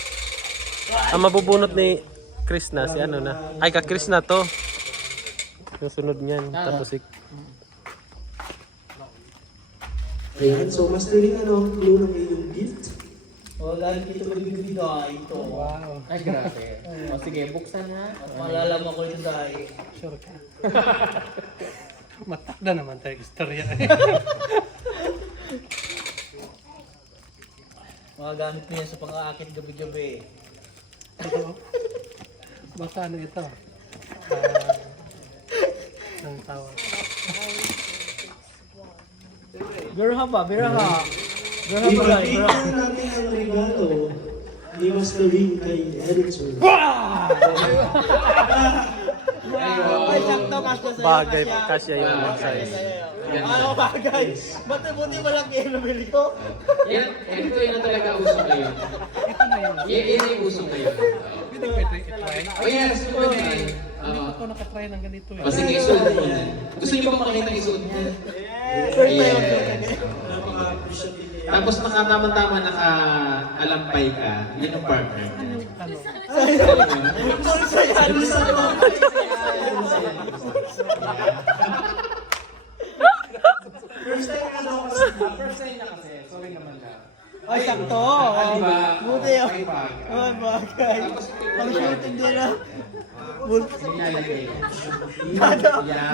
Ang mabubunot ni Chris na, si ano na. Ay, ka Chris na to. Yung sunod niyan. Tapos si... Ayan, so Master Ring, ano, clue ng iyong gift? Wala, dito magbibigay ito. Wow. Ay, grabe. O sige, buksan na. Malalaman ko yung dahil. Sure ka. Matakda naman tayo istorya. Magagamit niya sa pang-aakit gabi-gabi. Baka ano ito? Ang tawag. Biraha ba? Biraha. Biraha ba? Ibigay natin ang regalo ni Master Ring kay Editor. Ay, sakto, kasya sa'yo. Bagay, kasya yung size. Ano bagay? Ba't buti malaki yung nabili ko? Yan, ito yun na talaga uso ngayon. Ito na yun. Yan yung uso ngayon. Pwede pwede i-try. Oh yes, pwede. Hindi pa ako nakatry ng ganito eh. O sige, isuot mo na. Gusto niyo ba makita yung isuot niya? Yes. Tapos nakatama-tama naka-alampay ka, yun ang partner. Ano? First time ka daw kasi. First time niya kasi. Sorry naman ka. Ay, sakto. Diba? Buti yun. Ay, bagay. Ay, bagay. Ang shooting din na. Nilalagay.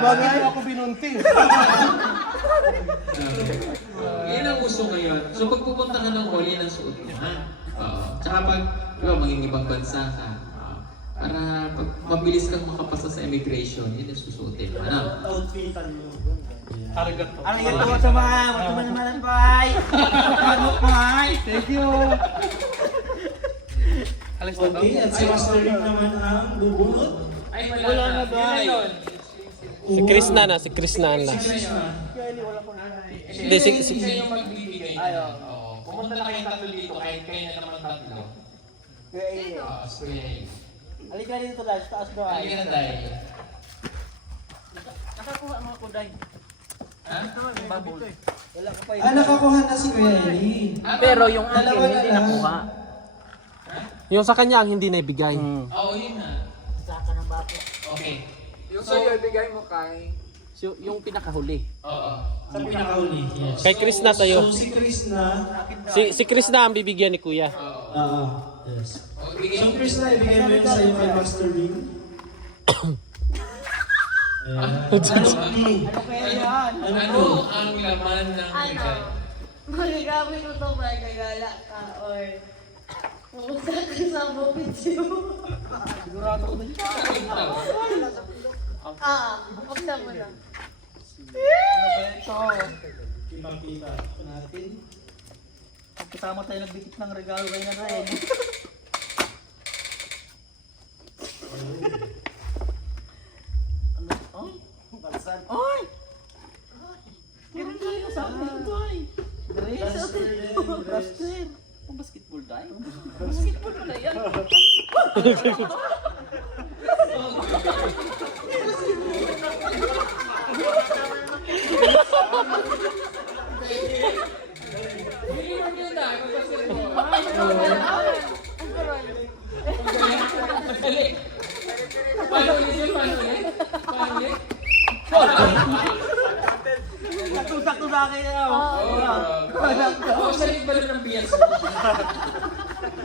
Bagay. Ako binunting. Yan ang uso ngayon. So pag pupunta ka ng mall, yan ang suot mo, ha? Oo. Tsaka pag, diba, maging ibang bansa ka, para pag mabilis kang makapasa sa immigration, yun ang susuotin mo, ano? Outfitan mo. Arigato. Arigato sa mga matuman-manan, bye! Ano, bye! Thank you! Alis na daw. Okay, at si Master Rick naman ang bubunot. Ay, wala na, bye! Si Chris na, si Chris na ang last. Hindi, si Siya yung magbibigay na. Oo. Pumunta na kayong tatlo dito, kahit kayo na naman tatlo. Oo, so yun. Halika dito, Dash. Taas daw. Halika na tayo. Nakakuha mga kuday. Ha? Wala ka pa yun. Ah, nakakuha na si Kuya Eli. Pero yung akin Dalawa na hindi lang. nakuha. yung sa kanya ang hindi naibigay. Oo, yun na. Saka ng bako. Okay. Yung sa'yo, ibigay mo kay... So, yung pinakahuli. Oo. Sa pinakahuli. Yes. Kay Chris na So sa'yo. si Chris na. Si Chris na ang bibigyan ni Kuya. Yes. O, bigay So mo. Chris na, ibigay mo yun sa'yo kay Master Rick. Ano ang laman ng regalo? Magagamit ko ito ba gagala ka or pumunta ka sa bupitsyo? Sigurado ko na yun. Buksan mo na. Ano ba ito? Ipakita natin. Pagkasama tayo nagdikit ng regalo kayo na rin. Ano? Ay! Balsan. Ay! Meron tayo sa akin. Ay! Blaster. Ang basketball tayo. Basketball pala yan. Paano ulit? Paano ulit? Paano ulit? Sakto-sakto sa akin na yun. Oo, salit ba ng PS?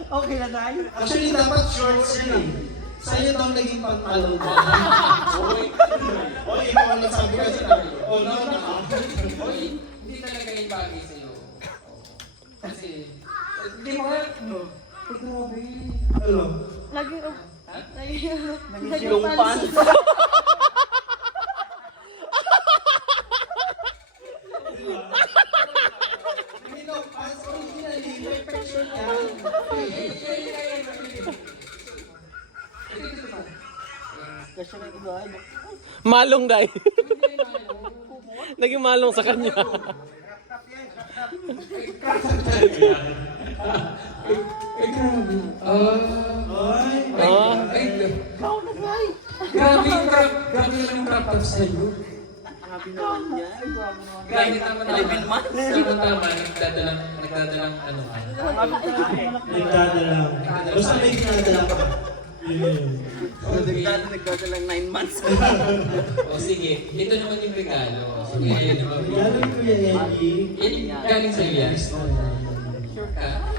Okay na tayo. Actually, dapat shorts yun eh. Sa'yo daw naging pantalo mo. Oy, ikaw ang nagsabi kasi namin. Oh, no. Oy, hindi talaga yung bagay sa'yo. Kasi, hindi mo nga. Ay, grabe. Ano? Lagi, lagi, Lumpan. Ikaw, as originally, may person yan. Kasi na ito ay. Malong dai. Naging malong sa kanya. Ay, grabe. Grabe yung grabe yung crop top sa'yo. Happy naman yan. Grabe naman 11 months. Tama, nagdadalang ano ka. Nagdadalang. Basta may dinadalang ka. Yun. Nagdadalang 9 months. O sige, ito naman yung regalo. Sige, yan naman. Regalo ni Kuya Eli. Yan, galing sa'yo yan. Sure ka?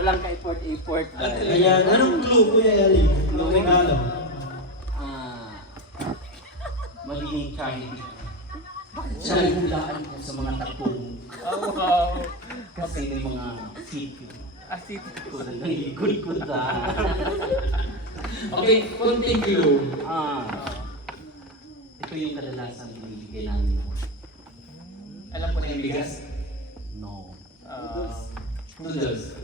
Walang ka-effort. Ayan, anong clue Kuya Eli? Anong regalo? Magiging charity. Charity. Hulaan ko sa mga takong. Wow. Kasi may mga seat. Asit. Good ko na. Okay, konting clue. Ito yung kadalasan binibigay namin. Alam ko na yung bigas? No. Noodles.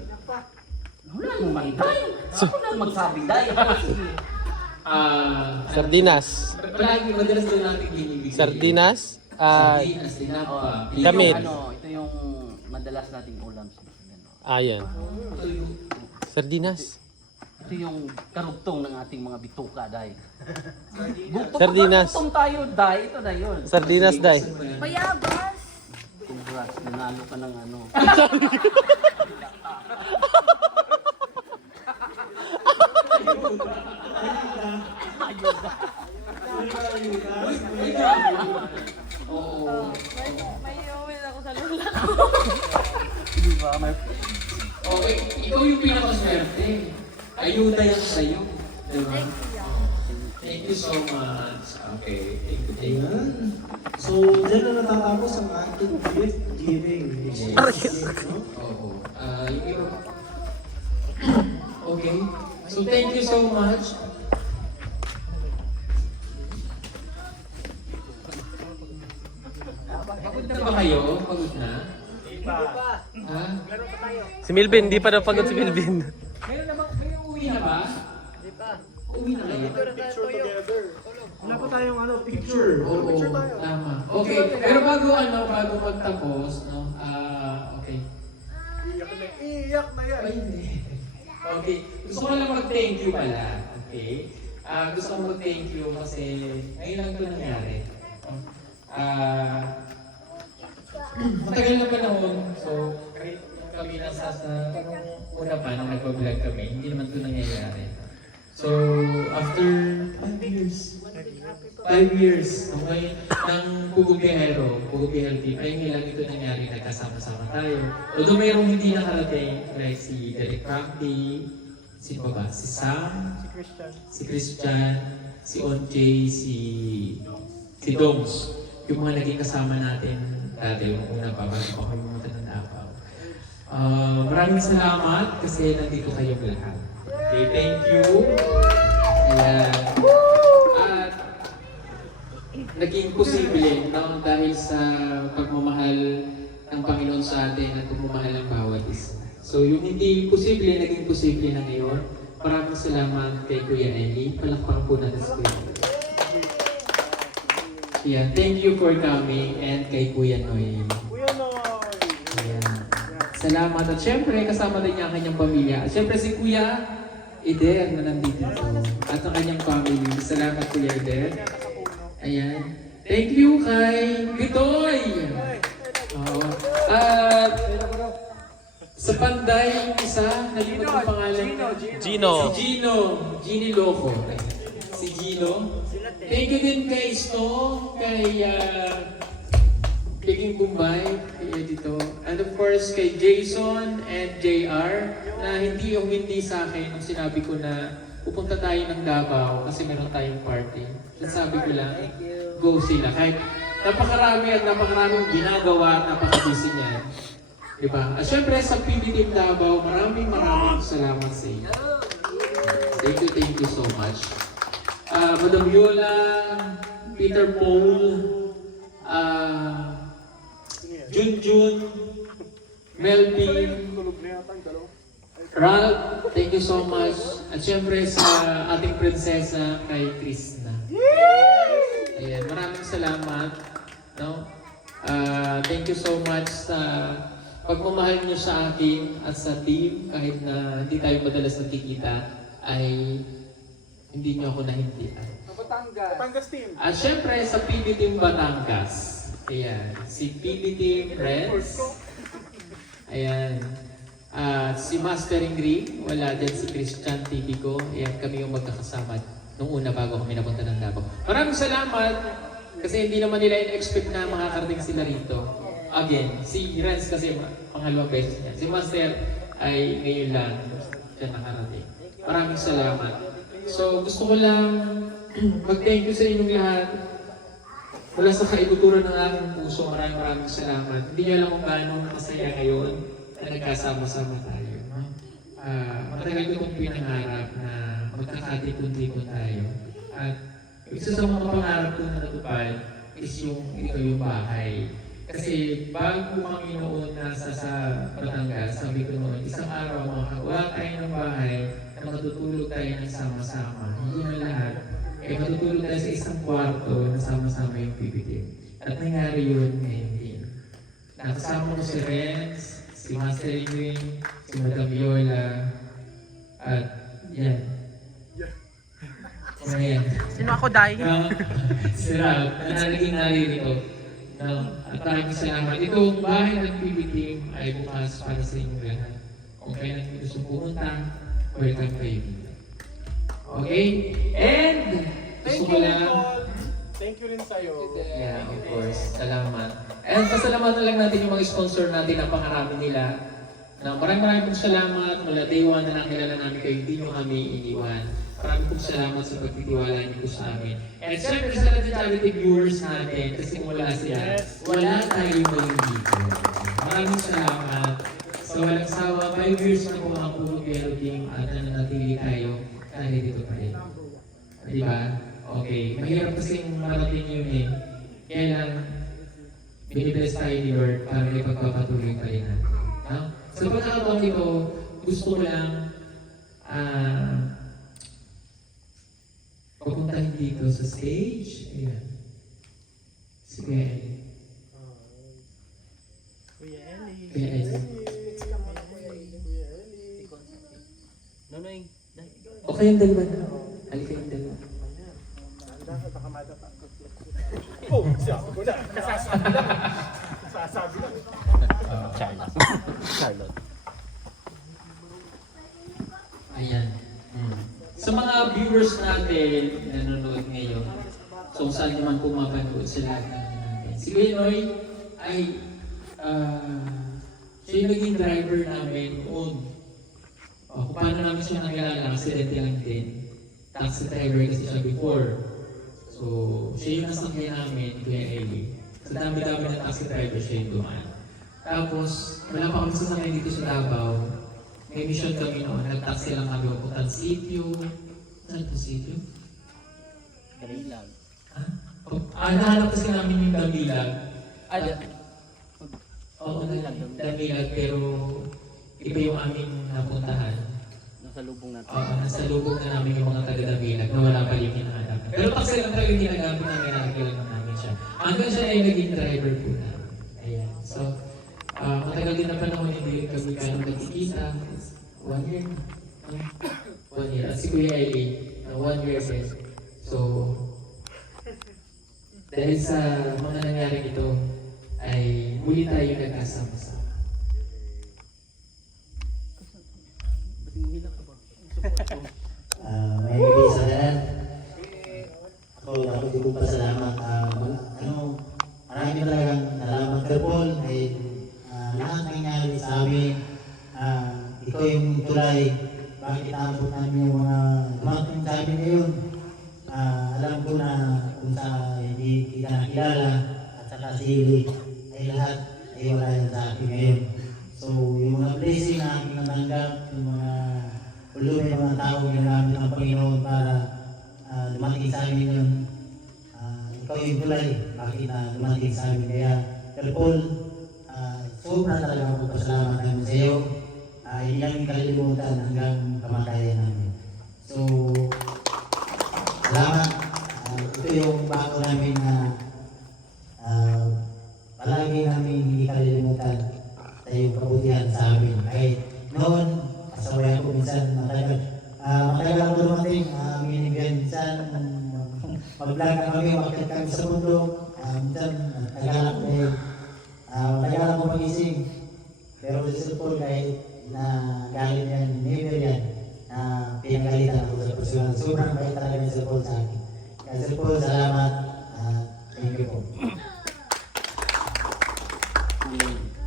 Wala nang mag-day. Ako na magsabi, day. Sardinas. Palagi madalas doon natin binibigay. Sardinas. Sardinas, tinapa. Kamit. Ito yung madalas nating ulam. Ayan. Sardinas. Ito yung karugtong ng ating mga bituka, day. Sardinas. Karugtong tayo, day. Ito na yun. Sardinas, day. Mayabas. Congrats, nanalo ka ng ano. May iuwin ako sa lula ko. Diba? May Okay, ikaw yung pinakaswerte. Ayuda yan sa'yo. Diba? Thank you so much. Okay, thank you, thank you. Ayan. So, dyan na natatapos ang ating gift giving. Oo. Yung iba. Okay. So, thank you so much. Pagod na ba kayo? Pagod na? Ha? Si Milvin, di pa daw pagod si Milvin. Meron na ba? May uwi na ba? Uwi na kayo? Wala pa tayong picture. Oo, tama. Okay, pero bago magtapos, no? Okay. Iyak na yan. Ay, hindi. Okay, gusto ko lang mag-thank you pala. Okay? Gusto ko mag-thank you kasi ngayon lang ito nangyari. Matagal na panahon, so kami nasa una pa nung nagpa-vlog kami, hindi naman ito nangyayari. So, after 5 years, okay, ng Pugo Bihero team, ay lang ito nangyari, nagkasama-sama tayo. Although mayroong hindi nakarating, like si Derek Frankie, si ba? Si Sam, si Christian, si OJ, si Doms, yung mga naging kasama natin dati, yung una pa, bago pa kami pumunta ng Davao. Maraming salamat kasi nandito kayong lahat. Okay, thank you. Ayan. At naging posible, no, dahil sa pagmamahal ng Panginoon sa atin at pagmamahal ng bawat isa. So yung hindi posible, naging posible na ngayon. Maraming salamat kay Kuya Eli. Palakpakan po natin si Kuya Eli. Yeah, thank you for coming and kay Kuya Noy. Ayan. Salamat. At syempre, kasama din niya ang kanyang pamilya. At syempre si Kuya Eder na nandito at ang kanyang family. Salamat Kuya Eder. Ayan. Thank you kay Bitoy. At sa Panday, yung isa, nalimot yung pangalan niya. Gino. Si Gino. Gini Loco. Si Gino. Thank you din kay Snow, kay King Bombay, kay Edito. And of course, kay Jason and JR na hindi sa akin nung sinabi ko na pupunta tayo ng Davao kasi meron tayong party. So sabi ko lang, go sila. Kahit napakarami at napakaraming ginagawa at napaka-busy niyan. Diba? At syempre sa PB Team Davao, maraming salamat sa inyo. Thank you so much. Madam Yola, Peter Paul, Junjun, Melvin, Ralph, thank you so much. At syempre sa ating prinsesa kay Krishna. Ayan, maraming salamat. No? Thank you so much sa pagmamahal niyo sa akin at sa team. Kahit na hindi tayo madalas nagkikita, ay hindi niyo ako nahindihan. Batangas team. At syempre sa PB Team Batangas. Ayan, si PB Team Friends. Ayan. Si Mastering Ring, wala dyan si Christian TV ko. Ayan, kami yung magkakasama nung una bago kami napunta ng Davao. Maraming salamat kasi hindi naman nila in-expect na makakarating sila rito. Again, si Renz kasi pangalawang beses niya. Si Master ay ngayon lang siya nakarating. Maraming salamat. So gusto ko lang mag-thank you sa inyong lahat. Mula sa kaibuturan ng aking puso, maraming salamat. Hindi niyo alam kung gaano masaya ngayon na nagkasama-sama tayo. Matagal ko itong pinangarap na magkakatipon-tipon tayo. At isa sa mga pangarap ko na natupad is yung bahay. Kasi bago kami noon nasa sa Batangas, sabi ko noon, isang araw makakawa tayo ng bahay na matutulog tayo ng sama-sama. Hindi na lahat. Eh matutulog tayo sa isang kwarto na sama-sama yung PBT. At nangyari yun ngayon din. Nakasama ko si Renz, si Master Edwin, si Madam Yola, at yan. Ayan. Sino ako, Day? Si Ralph, na naging naririto. At maraming salamat. Itong bahay ng PBT ay bukas para sa inyong lahat. Kung kailan nyo gusto pumunta, welcome kayo dito. Okay? And, gusto ko lang... Thank you rin sa'yo. Yeah, of course. Salamat. And pasalamatan lang natin yung mga sponsor natin na pangarami nila. Na maraming salamat. Mula day one na nakilala namin kayo, hindi nyo kami iniwan. Maraming pong salamat sa pagtitiwala niyo sa amin. And syempre sa lahat ng charity viewers natin, kasi kung wala sila, wala tayong maging dito. Maraming salamat. Sa walang sawa, 5 years na po ang puro Pero Game at nananatili tayo kahit dito pa rin. Di ba? Okay. Mahirap kasing marating yun eh. Kaya lang, binibless tayo ni Lord para ipagpapatuloy pa rin natin. No? Sa pagkakataon ito, gusto ko lang papuntahin dito sa stage. Ayan. Si Kuya Eli. Kuya Eli. Nonoy, O kayong dalawa na. Halika kayong dalawa. Oh, siya ko na. Kasasabi lang. Kasasabi lang. Charlotte. Ayan. Sa mga viewers natin na nanonood ngayon, so saan naman po mapanood sa lahat natin. Si Kuya Noy ay siya yung naging driver namin noon. Kung paano namin siya nakilala, aksidente lang din. Taxi driver kasi siya before. So, siya yung nasangkay namin, Kuya Eli. Sa dami-dami na taxi driver siya yung dumaan. Tapos, wala pa kami sasakay dito sa Davao. May mission kami noon, nag-taxi lang kami papuntang sitio. Saan ito sitio? Karilag. Nahanap kasi namin yung Damilag. Oo, Damilag, pero iba yung aming napuntahan. Nasa lubong natin. Oo, nasa lubog na namin yung mga taga-Damilag na wala pa yung hinahanap. Pero taxi lang talaga yung ginagamit namin, nakikilala namin siya. Hanggang siya ay naging driver po namin. Ayan. So, matagal din na panahon hindi kami ganun nagkikita. 1 year. 1 year. At si Kuya Eli, 1 year din. So, dahil sa mga nangyari ito, ay muli tayo nagkasama-sama. May bigay sa lahat. Ako din po pasalamat. Marami talagang nalaman ka Paul ay lahat nangyari sa amin. Ikaw yung tulay. Bakit naabot namin yung mga dumating sa amin ngayon. Alam ko na kung sa hindi kita nakilala at saka si Ili ay lahat ay wala yan sa akin ngayon. So yung mga blessing na aking natanggap, yung mga ulo may mga tao ginamit ng Panginoon para dumating sa amin yun. Ikaw yung tulay, bakit na dumating sa amin. Kaya, Sir Paul, sobra talaga ako pasalamat namin sa iyo. Hindi namin kalilimutan hanggang kamatayan namin. So, salamat. Ito yung bako namin na palagi namin hindi kalilimutan sa iyong kabutihan sa amin. Kahit noon, kasaway ako minsan matagal ako dumating, minibigyan minsan, mag-vlog kami, makakit kami sa mundo, minsan matagal ako magising. Pero Sir Paul, kahit na galit yan, never yan, pinagalitan ako sa personal. Sobrang bait talaga ni Sir Paul sa akin. Kaya Sir Paul, salamat. Thank you po.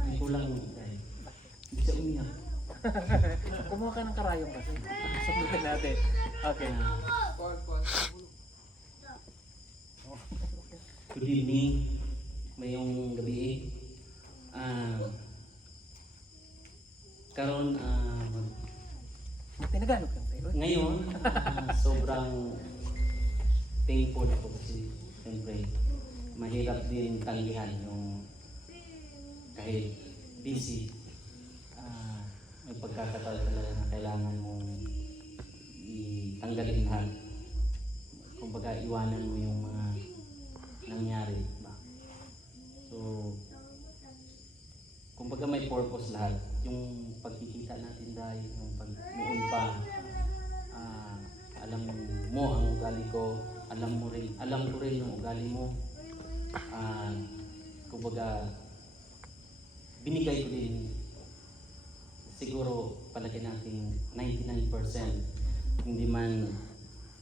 May kulang. Hindi siya umiyak. Kumuha ka ng karayong kasi. Sabihin natin. Okay. Good evening. Mayong gabi. Karon Tinagalog lang tayo. ngayon sobrang thankful ako kasi siyempre mahirap din tanggihan yung kahit busy, may pagkakataon talaga na kailangan mong itanggalin lahat. Kumbaga, iwanan mo yung mga nangyari. Diba? So, kumbaga may purpose lahat. Yung pagkikita natin dahil, yung noon pa, alam mo ang ugali ko, alam ko rin yung ugali mo. Kumbaga, binigay ko din, siguro palagi natin 99%, hindi man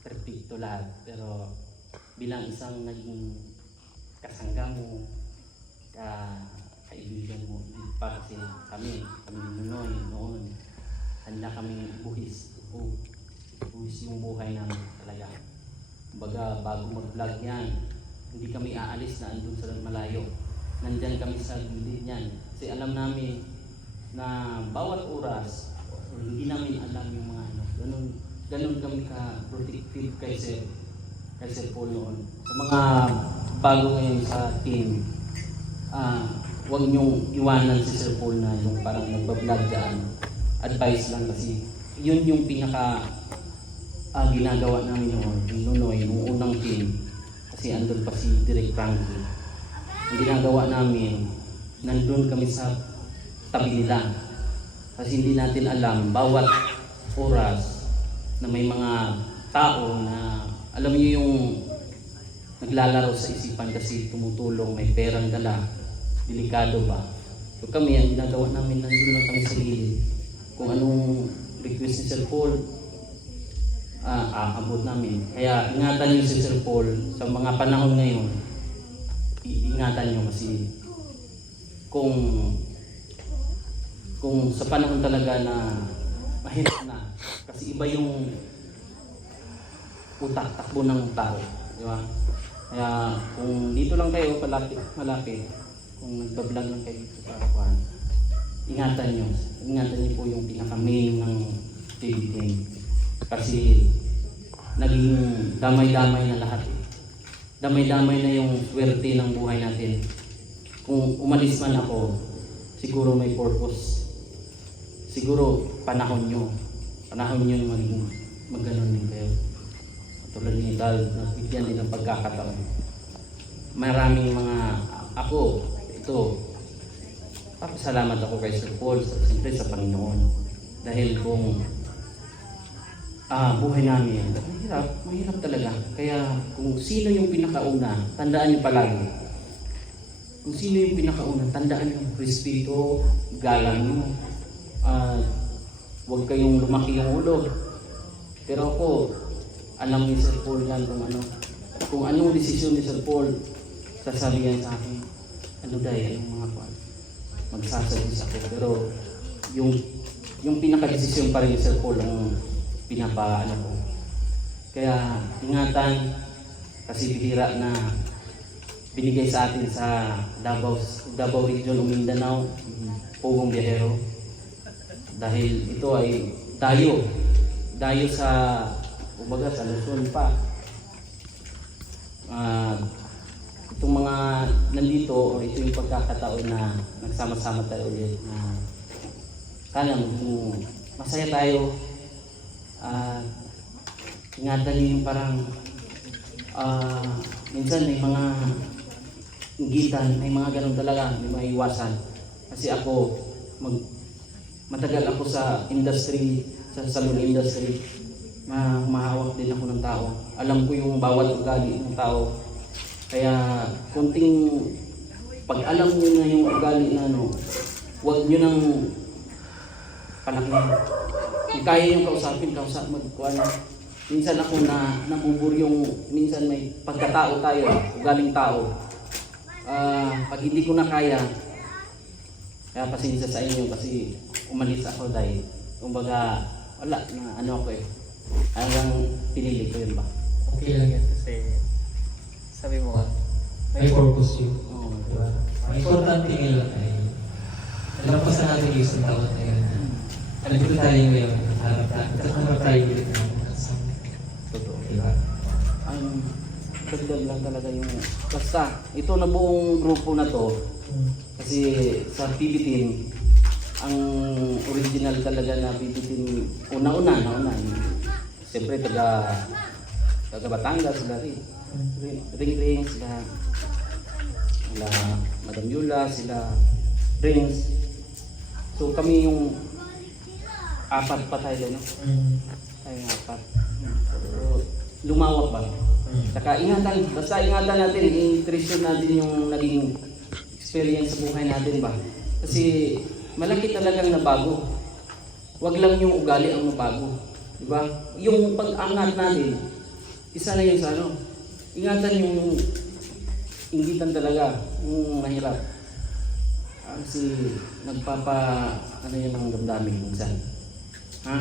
perfecto lahat, pero bilang isang naging kasangga mo, kaibigan mo, hindi pa kasi kami Nunoy noon, handa kaming buhis yung buhay namin talaga. Kumbaga, bago mag-vlog yan, hindi kami aalis na andun sa malayo. Nandyan kami sa gilid niyan. Kasi alam namin na bawat oras, hindi namin alam yung mga ganun kami ka-protective kay Sir Paul noon. Sa mga bago ngayon sa team, huwag niyong iwanan si Sir Paul na yung parang nagbablog dyan. Advice lang kasi yun yung pinaka ginagawa namin noon, yung Nunoy, yung unang team. Kasi andun pa si Direk Frankie. Ang ginagawa namin, nandun kami sa tabi nila. Kasi hindi natin alam, bawat oras na may mga tao na, alam niyo yung naglalaro sa isipan kasi tumutulong, may perang dala, delikado ba? So kami, ang ginagawa namin, nandun lang kami sa gilid. Kung anong request ni Sir Paul, aabot namin. Kaya ingatan niyo si Sir Paul sa mga panahon ngayon. Ingatan niyo kasi kung sa panahon talaga na mahirap na, kasi iba yung utak takbo ng tao, di ba? Kaya kung dito lang kayo malapit, kung nagbablog lang kayo dito sa Juan, ingatan niyo po yung pinaka-main ng TV game. Kasi naging damay-damay na lahat. Damay-damay na yung swerte ng buhay natin. Kung umalis man ako, siguro may purpose. Siguro panahon nyo maging magganon din kayo. Tulad ni Dal, nabigyan din ng pagkakataon. Maraming mga ako, papasalamat ako kay Sir Paul, siyempre sa Panginoon. Dahil kung buhay namin, mahirap talaga. Kaya kung sino yung pinakauna, tandaan niyo palagi. Kung sino yung pinakauna, tandaan niyo, respeto, galang niyo. Huwag kayong lumaki yung ulo. Pero ako, alam ni Sir Paul yan kung anong desisyon ni Sir Paul, sasabihan sa akin, anong mga kwan, magsasagis ako. Pero yung pinaka-desisyon pa rin ni Sir Paul ang pinapaano ko. Kaya ingatan, kasi bihira na binigay sa atin sa Davao Region o Mindanao, Pugong Biyahero. Dahil ito ay dayo sa kumbaga sa Luzon pa. Itong mga nandito, o ito yung pagkakataon na nagsama-sama tayo ulit na sana masaya tayo. Ingatan niyo yung parang minsan may mga inggitan, may mga ganun talaga, may mga iwasan. Kasi ako, matagal ako sa industry, sa salon industry, mahawak din ako ng tao. Alam ko yung bawat ugali ng tao. Kaya kunting pag alam niyo na yung ugali na huwag niyo nang palakihan. Kung kaya yung kausapin, magkuhan. Minsan ako nabubur yung, minsan may pagkatao tayo, ugaling tao. Pag hindi ko na kaya pasensya sa inyo kasi umalis ako dahil, kumbaga, wala na ako hanggang pinili ko yun ba? Okay lang yan kasi sabi mo ka, may purpose yun. Diba? Ang importante nga lang ay nalampasan natin yung isang taon na yun. Nandito tayo ngayon, harap tayo ulit ng mga kasama. Totoo. Diba? dagdag lang talaga yung basta ito na buong grupo na to kasi sa PB team ang original talaga na PB team una siyempre taga Batangas sila ring sila Madam Yula sila Rings so kami yung apat pa tayo no ay apat so, lumawak ba saka basta ingatan natin i-treasure natin yung naging experience sa buhay natin ba kasi malaki talagang nabago wag lang yung ugali ang nabago di ba yung pag-angat natin isa na yun sa ano ingatan yung inggitan talaga yung mahirap kasi ano yun ang damdamin minsan ha?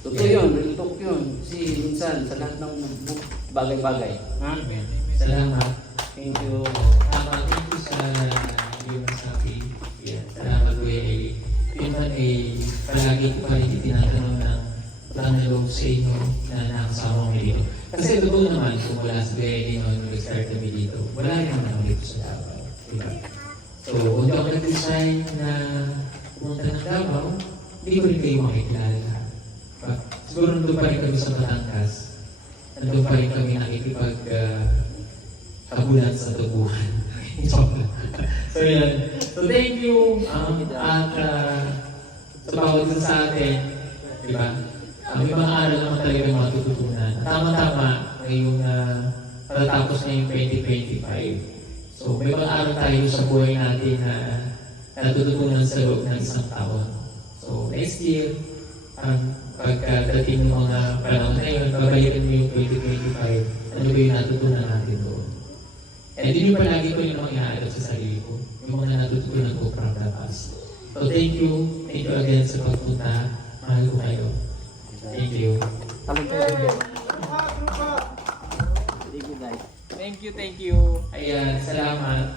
Totoo yun, real talk yun kasi minsan sa lahat ng bagay-bagay ha? Salamat. Thank you. Thank you sa iyong sabi. Salamat Kuya Eli. Yun man ay palagi ko pa rin tinatanong ng loob sa inyo na nakasama kami dito. Kasi totoo naman kung wala sa Kuya Eli noon nag-start kami dito, wala naman ako dito sa Davao. Diba? So, kung ako nag-design na pumunta ng Davao, hindi ko rin kayo makikilala. Siguro nandun pa rin kami sa Batangas. Nandun pa rin kami nakikipag-kabulan sa tubuhan. So yun. So thank you. At sa bawat isa sa atin, diba? May mga aral naman talaga matututunan. Tama-tama ngayong patatapos na yung 2025. So may mga aral tayo sa buhay natin na natututunan sa loob ng isang taon. So next year, pagkadating ng mga panahon na yun, babalikan mo yung 2025, ano ba yung natutunan natin doon? And din yung palagi ko yung mga ihaadap sa sarili ko, yung mga natutunan ko from the past. So thank you again sa pagpunta. Mahal ko kayo. Thank you. Thank you. Ayan, salamat.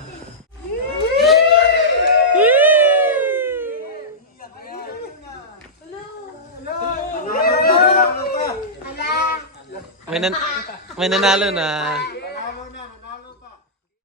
May nanalo na.